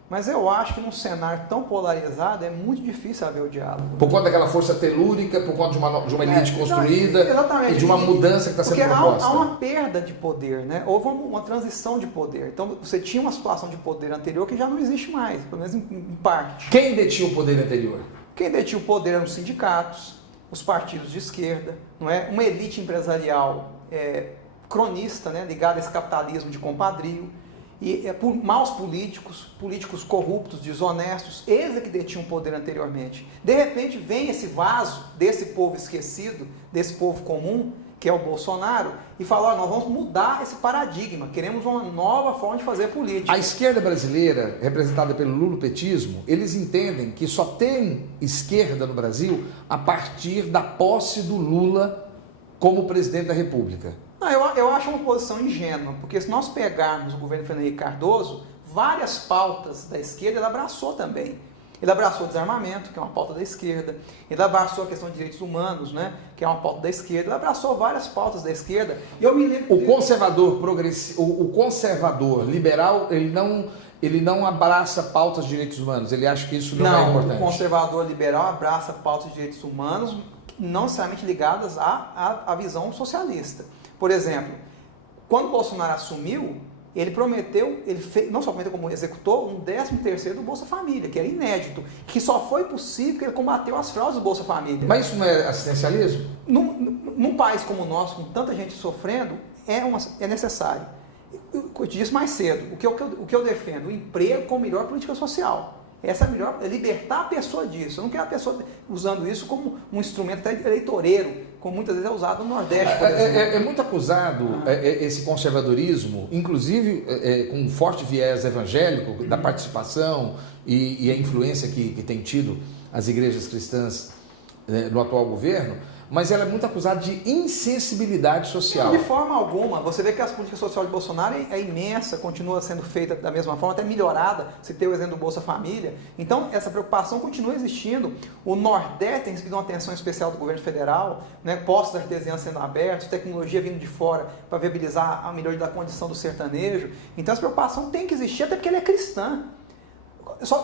mas eu acho que num cenário tão polarizado é muito difícil haver o diálogo. Por conta daquela força telúrica, por conta de uma elite construída, exatamente, e de uma mudança que está sendo proposta. Há uma perda de poder, né? Houve uma transição de poder. Então você tinha uma situação de poder anterior que já não existe mais, pelo menos em parte. Quem detinha o poder anterior? Quem detinha o poder eram os sindicatos, os partidos de esquerda, não é? Uma elite empresarial cronista, né? Ligada a esse capitalismo de compadrio. E por maus políticos corruptos, desonestos, eles é que detinham o poder anteriormente. De repente vem esse vaso desse povo esquecido, desse povo comum, que é o Bolsonaro, e fala, nós vamos mudar esse paradigma, queremos uma nova forma de fazer política. A esquerda brasileira, representada pelo lulopetismo, eles entendem que só tem esquerda no Brasil a partir da posse do Lula como presidente da República. Não, eu acho uma posição ingênua, porque se nós pegarmos o governo Fernando Henrique Cardoso, várias pautas da esquerda ele abraçou também. Ele abraçou o desarmamento, que é uma pauta da esquerda. Ele abraçou a questão de direitos humanos, né, que é uma pauta da esquerda. Ele abraçou várias pautas da esquerda. E eu me lembro o conservador liberal, ele não abraça pautas de direitos humanos. Ele acha que isso não é importante. O conservador liberal abraça pautas de direitos humanos não necessariamente ligadas à visão socialista. Por exemplo, quando o Bolsonaro assumiu, ele prometeu, ele fez, não só prometeu como executou, um 13º do Bolsa Família, que era inédito, que só foi possível porque ele combateu as fraudes do Bolsa Família. Mas isso não é assistencialismo? Num país como o nosso, com tanta gente sofrendo, é necessário. Eu te disse mais cedo, o que eu defendo, o emprego com melhor política social. Essa é a melhor, é libertar a pessoa disso. Eu não quero a pessoa usando isso como um instrumento eleitoreiro, como muitas vezes é usado no Nordeste, por exemplo. É muito acusado esse conservadorismo, inclusive com um forte viés evangélico, da participação e a influência que tem tido as igrejas cristãs no atual governo, mas ela é muito acusada de insensibilidade social. De forma alguma. Você vê que as políticas sociais de Bolsonaro é imensa, continua sendo feita da mesma forma, até melhorada, se tem o exemplo do Bolsa Família. Então, essa preocupação continua existindo. O Nordeste tem recebido uma atenção especial do governo federal, né? Postos artesianos sendo abertos, tecnologia vindo de fora para viabilizar a melhoria da condição do sertanejo. Então, essa preocupação tem que existir, até porque ela é cristã.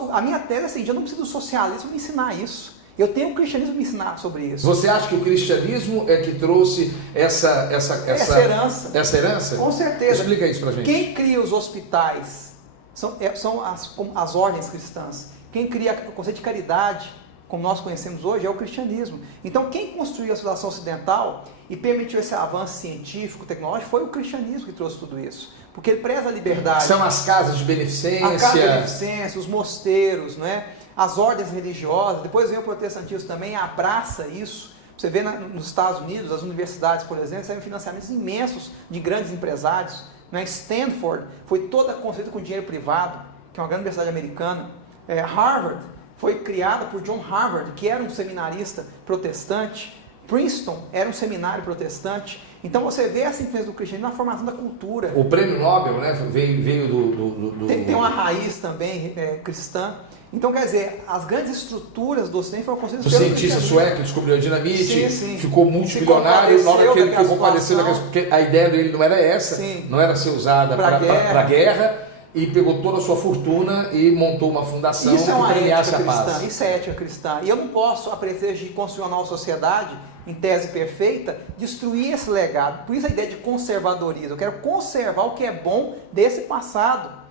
A minha tese é a seguinte: eu não preciso do socialismo me ensinar isso. Eu tenho o cristianismo me ensinar sobre isso. Você acha que o cristianismo é que trouxe essa herança? Essa herança? Com certeza. Explica isso pra gente. Quem cria os hospitais são as ordens cristãs. Quem cria o conceito de caridade, como nós conhecemos hoje, é o cristianismo. Então, quem construiu a civilização ocidental e permitiu esse avanço científico, tecnológico, foi o cristianismo que trouxe tudo isso. Porque ele preza a liberdade. São as casas de beneficência. A casa de beneficência, os mosteiros, não é? As ordens religiosas, depois vem o protestantismo também, abraça isso. Você vê nos Estados Unidos, as universidades, por exemplo, recebem financiamentos imensos de grandes empresários. Né? Stanford foi toda construída com dinheiro privado, que é uma grande universidade americana. Harvard foi criada por John Harvard, que era um seminarista protestante. Princeton era um seminário protestante. Então você vê essa influência do cristianismo na formação da cultura. O prêmio Nobel, né, veio do... Tem uma raiz também cristã. Então, quer dizer, as grandes estruturas do Ocidente foram construídas pelo cientista sueco descobriu a dinamite, ficou multimilionário, na hora que ele ficou compadecido, porque a ideia dele não era essa, não era ser usada para guerra, e pegou toda a sua fortuna e montou uma fundação que premiasse a paz. Isso é ética cristã. E eu não posso, a pretexto de construir uma nova sociedade, em tese perfeita, destruir esse legado. Por isso a ideia de conservadorismo. Eu quero conservar o que é bom desse passado.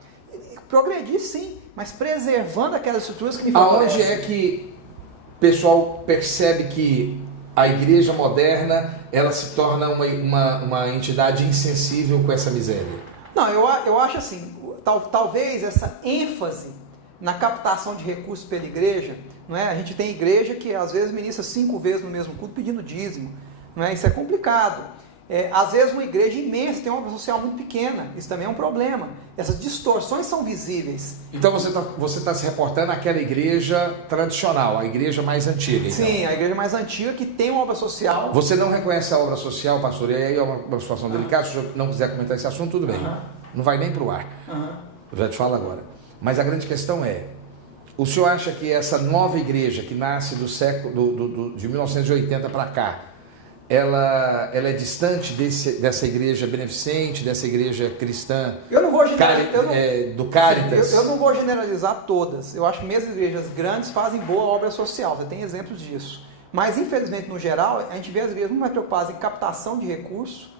Progredir, sim, mas preservando aquelas estruturas que me favorecem. Aonde é que o pessoal percebe que a igreja moderna ela se torna uma entidade insensível com essa miséria? Não, eu acho assim, talvez essa ênfase na captação de recursos pela igreja, não é? A gente tem igreja que às vezes ministra 5 vezes no mesmo culto pedindo dízimo, não é? Isso é complicado. Às vezes uma igreja imensa tem uma obra social muito pequena, isso também é um problema. Essas distorções são visíveis. Então você está se reportando àquela igreja tradicional, a igreja mais antiga. Então. Sim, a igreja mais antiga que tem uma obra social. Você não reconhece a obra social, pastor? E aí é uma situação delicada, se o senhor não quiser comentar esse assunto, tudo bem. Não vai nem para o ar. Eu já te falo agora. Mas a grande questão é, o senhor acha que essa nova igreja que nasce do século de 1980 para cá, ela é distante dessa igreja beneficente, dessa igreja cristã, eu não vou do Caritas? Eu não vou generalizar todas. Eu acho que mesmo igrejas grandes fazem boa obra social, você tem exemplos disso. Mas, infelizmente, no geral, a gente vê as igrejas muito mais preocupadas em captação de recursos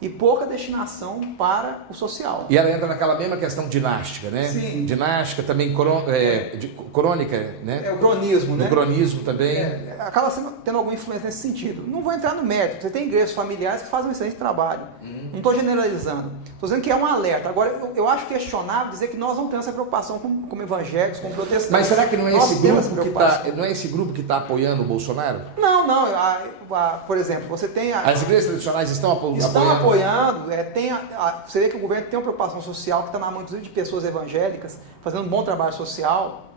e pouca destinação para o social. E ela entra naquela mesma questão dinástica, né? Sim. Dinástica, também crônica, né? É o cronismo, né? O cronismo também. Acaba tendo alguma influência nesse sentido. Não vou entrar no mérito. Você tem igrejas familiares que fazem um excelente trabalho. Não estou generalizando. Estou dizendo que é um alerta. Agora, eu acho questionável dizer que nós não temos essa preocupação como evangélicos, como protestantes. Mas será que não é esse grupo que está apoiando o Bolsonaro? Não. Por exemplo, você tem... As igrejas tradicionais estão apoiando. Você vê que o governo tem uma preocupação social que está na mão, inclusive, de pessoas evangélicas, fazendo um bom trabalho social.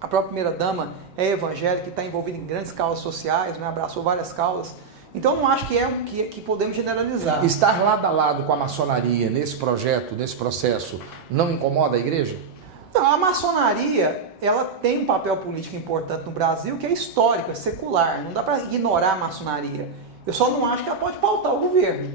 A própria primeira-dama é evangélica e está envolvida em grandes causas sociais, né? Abraçou várias causas. Então, não acho que podemos generalizar. Estar lado a lado com a maçonaria nesse projeto, nesse processo, não incomoda a igreja? Não, a maçonaria, ela tem um papel político importante no Brasil, que é histórico, é secular. Não dá para ignorar a maçonaria. Eu só não acho que ela pode pautar o governo.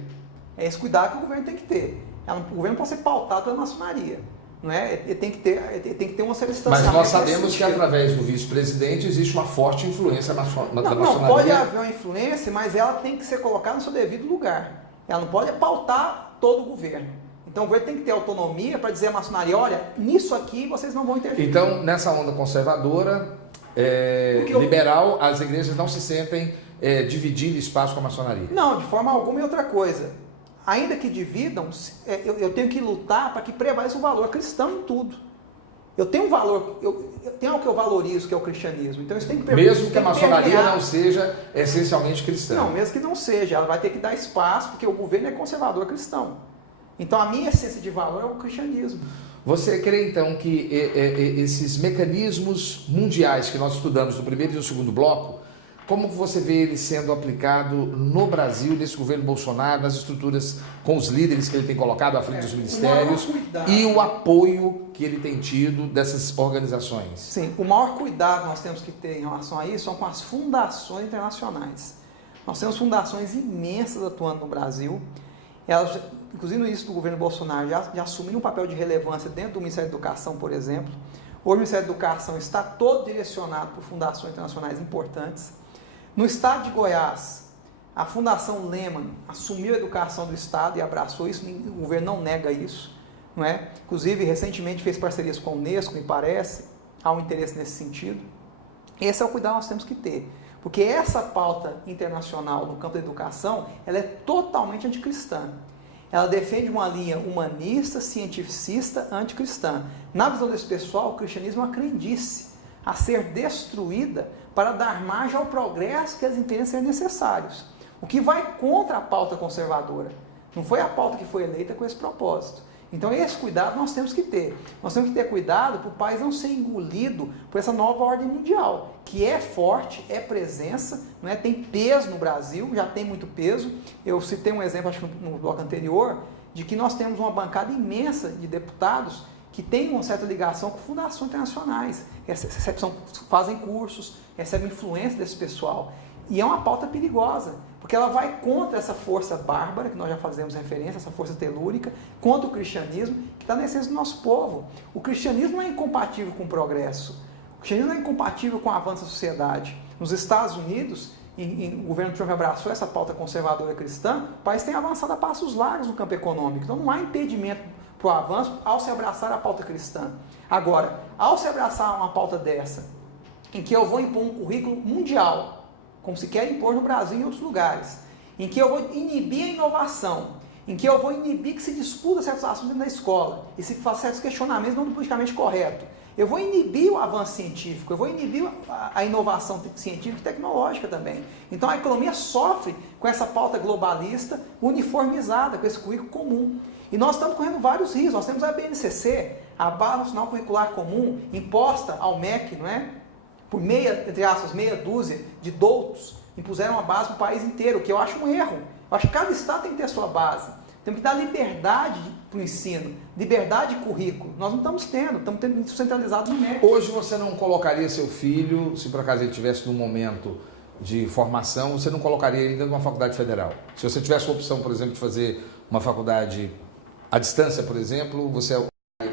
É esse cuidado que o governo tem que ter. O governo pode ser pautado pela maçonaria. Não é? Ele tem que ter uma certa distanciamento. Mas nós sabemos que através do vice-presidente existe uma forte influência da maçonaria. Não, pode haver uma influência, mas ela tem que ser colocada no seu devido lugar. Ela não pode pautar todo o governo. Então o governo tem que ter autonomia para dizer à maçonaria, olha, nisso aqui vocês não vão interferir. Então, nessa onda conservadora, liberal, as igrejas não se sentem dividindo espaço com a maçonaria? Não, de forma alguma. E outra coisa, ainda que dividam, eu tenho que lutar para que prevaleça o valor cristão em tudo. Eu tenho um valor, eu tenho algo que eu valorizo, que é o cristianismo. Então isso tem que permear. Mesmo que a maçonaria não seja essencialmente cristã. Não, mesmo que não seja, ela vai ter que dar espaço, porque o governo é conservador cristão. Então a minha essência de valor é o cristianismo. Você crê então que esses mecanismos mundiais que nós estudamos no primeiro e no segundo bloco, como você vê ele sendo aplicado no Brasil, nesse governo Bolsonaro, nas estruturas com os líderes que ele tem colocado à frente dos ministérios e o apoio que ele tem tido dessas organizações? Sim, o maior cuidado que nós temos que ter em relação a isso são com as fundações internacionais. Nós temos fundações imensas atuando no Brasil. Elas, inclusive no início do governo Bolsonaro, já assumiram um papel de relevância dentro do Ministério da Educação, por exemplo. Hoje o Ministério da Educação está todo direcionado por fundações internacionais importantes. No estado de Goiás, a Fundação Lehman assumiu a educação do estado e abraçou isso, o governo não nega isso, não é? Inclusive, recentemente fez parcerias com a Unesco, me parece, há um interesse nesse sentido. Esse é o cuidado que nós temos que ter, porque essa pauta internacional no campo da educação, ela é totalmente anticristã. Ela defende uma linha humanista, cientificista, anticristã. Na visão desse pessoal, o cristianismo é uma crendice a ser destruída para dar margem ao progresso que eles entendem ser necessários. O que vai contra a pauta conservadora. Não foi a pauta que foi eleita com esse propósito. Então esse cuidado nós temos que ter. Nós temos que ter cuidado para o país não ser engolido por essa nova ordem mundial, que é forte, é presença, não é? Tem peso no Brasil, já tem muito peso. Eu citei um exemplo, acho que no bloco anterior, de que nós temos uma bancada imensa de deputados que tem uma certa ligação com fundações internacionais, fazem cursos, recebem influência desse pessoal. E é uma pauta perigosa, porque ela vai contra essa força bárbara, que nós já fazemos referência, essa força telúrica, contra o cristianismo, que está na essência do nosso povo. O cristianismo não é incompatível com o progresso, o cristianismo não é incompatível com o avanço da sociedade. Nos Estados Unidos, o governo Trump abraçou essa pauta conservadora cristã, o país tem avançado a passos largos no campo econômico, então não há impedimento para o avanço ao se abraçar a pauta cristã. Agora, ao se abraçar uma pauta dessa, em que eu vou impor um currículo mundial, como se quer impor no Brasil e em outros lugares, em que eu vou inibir a inovação, em que eu vou inibir que se discuta certos assuntos na escola e se faça certos questionamentos não do politicamente correto, eu vou inibir o avanço científico, eu vou inibir a inovação científica e tecnológica também. Então a economia sofre com essa pauta globalista uniformizada, com esse currículo comum. E nós estamos correndo vários riscos. Nós temos a BNCC, a Base Nacional Curricular Comum, imposta ao MEC, não é? Por entre aspas, meia dúzia de doutos, impuseram uma base para o país inteiro, o que eu acho um erro. Eu acho que cada estado tem que ter a sua base. Temos que dar liberdade para o ensino, liberdade de currículo. Nós não estamos tendo isso centralizado no MEC. Hoje você não colocaria seu filho, se por acaso ele estivesse num momento de formação, você não colocaria ele dentro de uma faculdade federal? Se você tivesse a opção, por exemplo, de fazer uma faculdade à distância, por exemplo, você...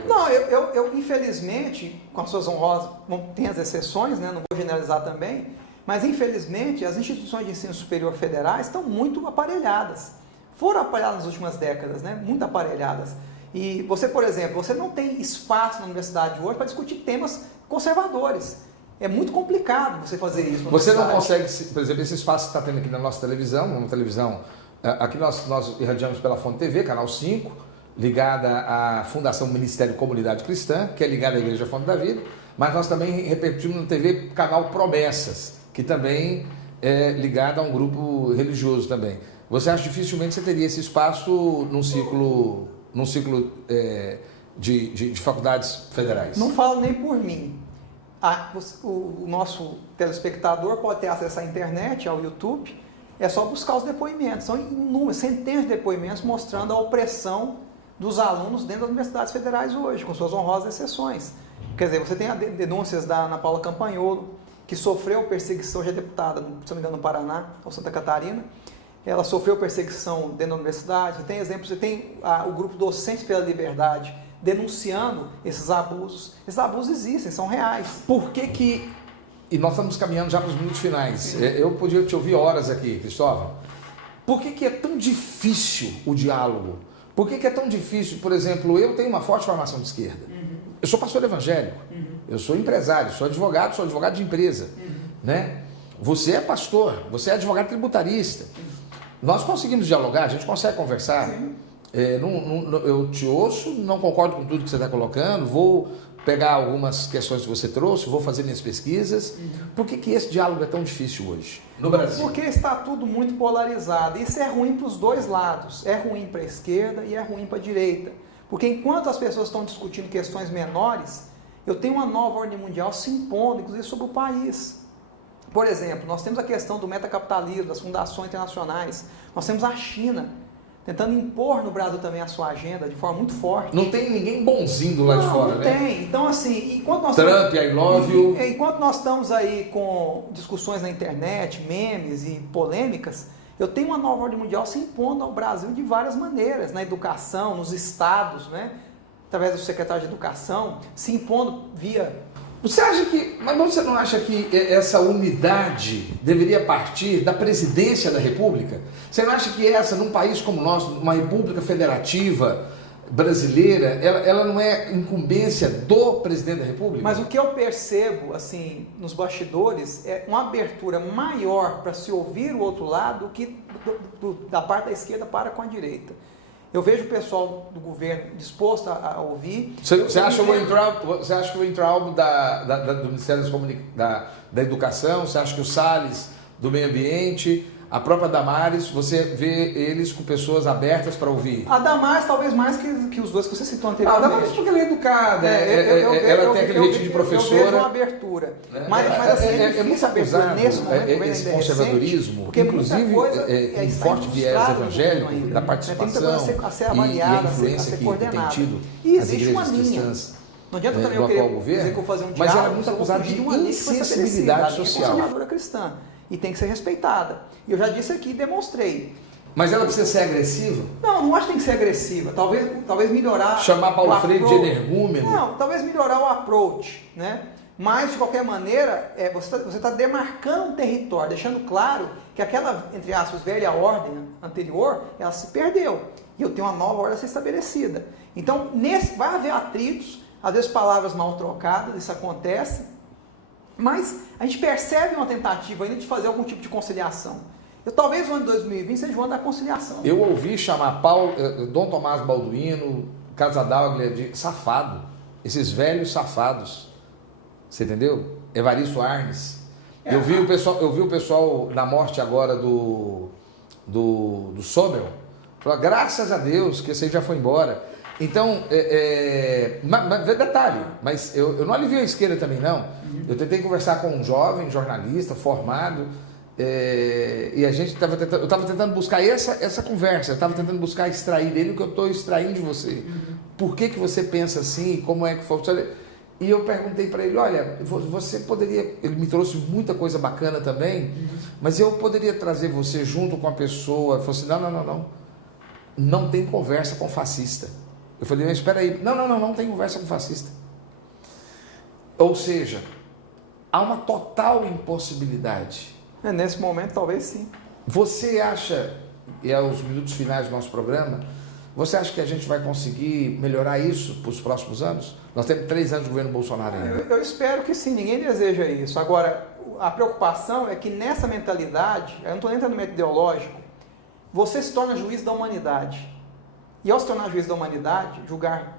Não, eu infelizmente, com as suas honrosas, tem as exceções, né? Não vou generalizar também, mas infelizmente as instituições de ensino superior federais estão muito aparelhadas. Foram aparelhadas nas últimas décadas, né? Muito aparelhadas. E você, por exemplo, você não tem espaço na universidade hoje para discutir temas conservadores. É muito complicado você fazer isso. Você não consegue, por exemplo, esse espaço que está tendo aqui na nossa televisão, aqui nós irradiamos pela Fonte TV, canal 5, ligada à Fundação Ministério Comunidade Cristã, que é ligada à Igreja Fonte da Vida, mas nós também repetimos na TV canal Promessas, que também é ligada a um grupo religioso também. Você acha que dificilmente você teria esse espaço num ciclo de faculdades federais? Não falo nem por mim. O nosso telespectador pode ter acesso à internet, ao YouTube, é só buscar os depoimentos. São inúmeros, centenas de depoimentos mostrando a opressão dos alunos dentro das universidades federais hoje, com suas honrosas exceções. Quer dizer, você tem denúncias da Ana Paula Campanholo, que sofreu perseguição, já é deputada, se não me engano, no Paraná ou Santa Catarina. Ela sofreu perseguição dentro da universidade. Você tem exemplos, você tem o grupo Docentes pela Liberdade denunciando esses abusos. Esses abusos existem, são reais. Por que e nós estamos caminhando já para os minutos finais. Eu podia te ouvir horas aqui, Cristóvão. Por que é tão difícil o diálogo? Por que é tão difícil? Por exemplo, eu tenho uma forte formação de esquerda. Eu sou pastor evangélico, eu sou empresário, sou advogado de empresa. Né? Você é pastor, você é advogado tributarista. Nós conseguimos dialogar, a gente consegue conversar. Eu te ouço, não concordo com tudo que você está colocando, vou pegar algumas questões que você trouxe, vou fazer minhas pesquisas. Por que esse diálogo é tão difícil hoje no Brasil? Porque está tudo muito polarizado. Isso é ruim para os dois lados. É ruim para a esquerda e é ruim para a direita. Porque enquanto as pessoas estão discutindo questões menores, eu tenho uma nova ordem mundial se impondo, inclusive sobre o país. Por exemplo, nós temos a questão do metacapitalismo, das fundações internacionais. Nós temos a China tentando impor no Brasil também a sua agenda de forma muito forte. Não tem ninguém bonzinho do lado de fora, não né? Não tem. Então, assim, enquanto nós Trump, I love you. Enquanto nós estamos aí com discussões na internet, memes e polêmicas, eu tenho uma nova ordem mundial se impondo ao Brasil de várias maneiras, na educação, nos estados, né? Através do secretário de Educação, se impondo via... Mas você não acha que essa unidade deveria partir da presidência da República? Você não acha que num país como o nosso, uma república federativa brasileira, ela não é incumbência do presidente da República? Mas o que eu percebo, assim, nos bastidores, é uma abertura maior para se ouvir o outro lado do que da parte da esquerda para com a direita. Eu vejo o pessoal do governo disposto a ouvir. Você acha que o Weintraub do Ministério da Educação, você acha que o Salles do Meio Ambiente, a própria Damares, você vê eles com pessoas abertas para ouvir? A Damares talvez mais que os dois que você citou anteriormente. A Damares porque ela é educada, ela tem aquele jeitinho de professora. Eu vejo uma abertura. Mas assim, é muito abertura nesse momento, esse conservadorismo, porque inclusive com forte viés evangélico, ainda, da participação a ser avaliada, e a influência a ser que tem tido e as existe uma igrejas linha. cristãs Não adianta também do eu querer atual governo, dizer que eu vou fazer um mas diálogo, ela é muito acusada de insensibilidade social. Conservadora cristã. E tem que ser respeitada. E eu já disse aqui e demonstrei. Mas ela precisa ser agressiva? Não acho que tem que ser agressiva. Talvez melhorar... Chamar Paulo Freire de energúmeno? Não, talvez melhorar o approach, né? Mas, de qualquer maneira, você está demarcando um território, deixando claro que aquela, entre aspas, velha ordem anterior, ela se perdeu. E eu tenho uma nova ordem a ser estabelecida. Então, vai haver atritos, às vezes palavras mal trocadas, isso acontece, mas a gente percebe uma tentativa ainda de fazer algum tipo de conciliação. Talvez o ano de 2020 seja o ano da conciliação. Eu ouvi chamar Dom Tomás Balduino, Casadaglia de safado. Esses velhos safados. Você entendeu? Evaristo Arnes. Eu vi o pessoal na morte agora do Sobel. Falou, graças a Deus que esse aí já foi embora. Então, detalhe, mas eu não alivio a esquerda também não. Eu tentei conversar com um jovem jornalista formado e eu estava tentando buscar essa conversa, eu estava tentando buscar extrair dele o que eu estou extraindo de você. Por que você pensa assim? Como é que foi? E eu perguntei para ele, olha, você poderia... Ele me trouxe muita coisa bacana também, mas eu poderia trazer você junto com a pessoa. Ele falou assim, não. Não tem conversa com fascista. Eu falei, mas espera aí. Não tem conversa com fascista. Ou seja, há uma total impossibilidade. Nesse momento, talvez sim. Você acha, e aos minutos finais do nosso programa, você acha que a gente vai conseguir melhorar isso para os próximos anos? Nós temos 3 anos de governo Bolsonaro ainda. Eu espero que sim, ninguém deseja isso. Agora, a preocupação é que nessa mentalidade, eu não estou nem entrando no método ideológico, você se torna juiz da humanidade. E ao se tornar juiz da humanidade, julgar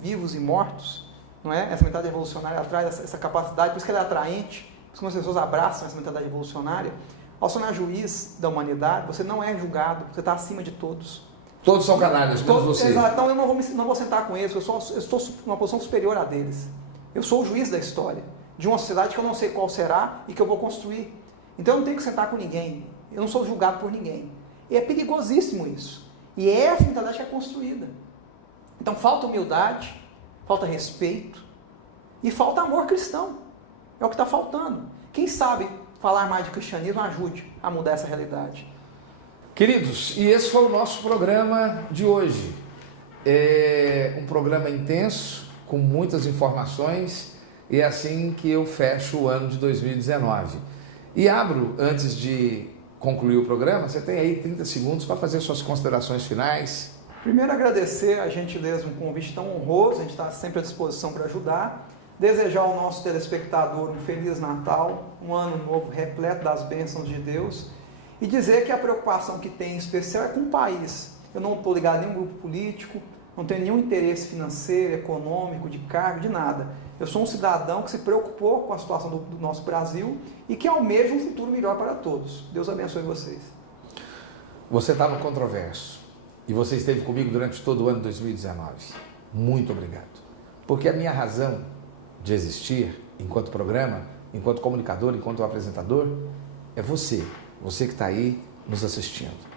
vivos e mortos, não é? Essa mentalidade revolucionária traz essa capacidade, por isso que ela é atraente, por isso que as pessoas abraçam essa mentalidade revolucionária. Ao se tornar juiz da humanidade, você não é julgado, você está acima de todos. Todos são canalhas, menos você. Exato, então eu não vou sentar com eles, eu estou numa posição superior a deles. Eu sou o juiz da história, de uma sociedade que eu não sei qual será e que eu vou construir. Então eu não tenho que sentar com ninguém, eu não sou julgado por ninguém. E é perigosíssimo isso. E é essa mentalidade que é construída. Então falta humildade, falta respeito e falta amor cristão. É o que está faltando. Quem sabe falar mais de cristianismo ajude a mudar essa realidade. Queridos, e esse foi o nosso programa de hoje. É um programa intenso, com muitas informações, e é assim que eu fecho o ano de 2019. E abro, antes de concluir o programa, você tem aí 30 segundos para fazer suas considerações finais. Primeiro, agradecer a gentileza, um convite tão honroso, a gente está sempre à disposição para ajudar. Desejar ao nosso telespectador um Feliz Natal, um ano novo repleto das bênçãos de Deus e dizer que a preocupação que tem em especial é com o país. Eu não estou ligado a nenhum grupo político, não tenho nenhum interesse financeiro, econômico, de cargo, de nada. Eu sou um cidadão que se preocupou com a situação do nosso Brasil e que almeja um futuro melhor para todos. Deus abençoe vocês. Você está no Controverso e você esteve comigo durante todo o ano de 2019. Muito obrigado. Porque a minha razão de existir enquanto programa, enquanto comunicador, enquanto apresentador, é você que está aí nos assistindo.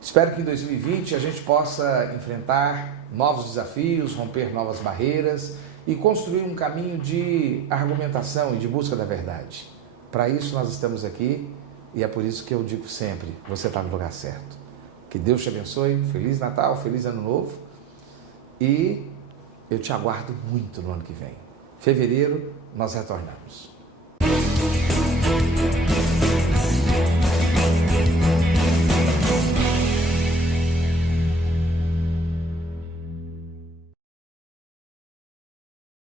Espero que em 2020 a gente possa enfrentar novos desafios, romper novas barreiras e construir um caminho de argumentação e de busca da verdade. Para isso nós estamos aqui e é por isso que eu digo sempre, você está no lugar certo. Que Deus te abençoe, Feliz Natal, Feliz Ano Novo e eu te aguardo muito no ano que vem. Fevereiro nós retornamos.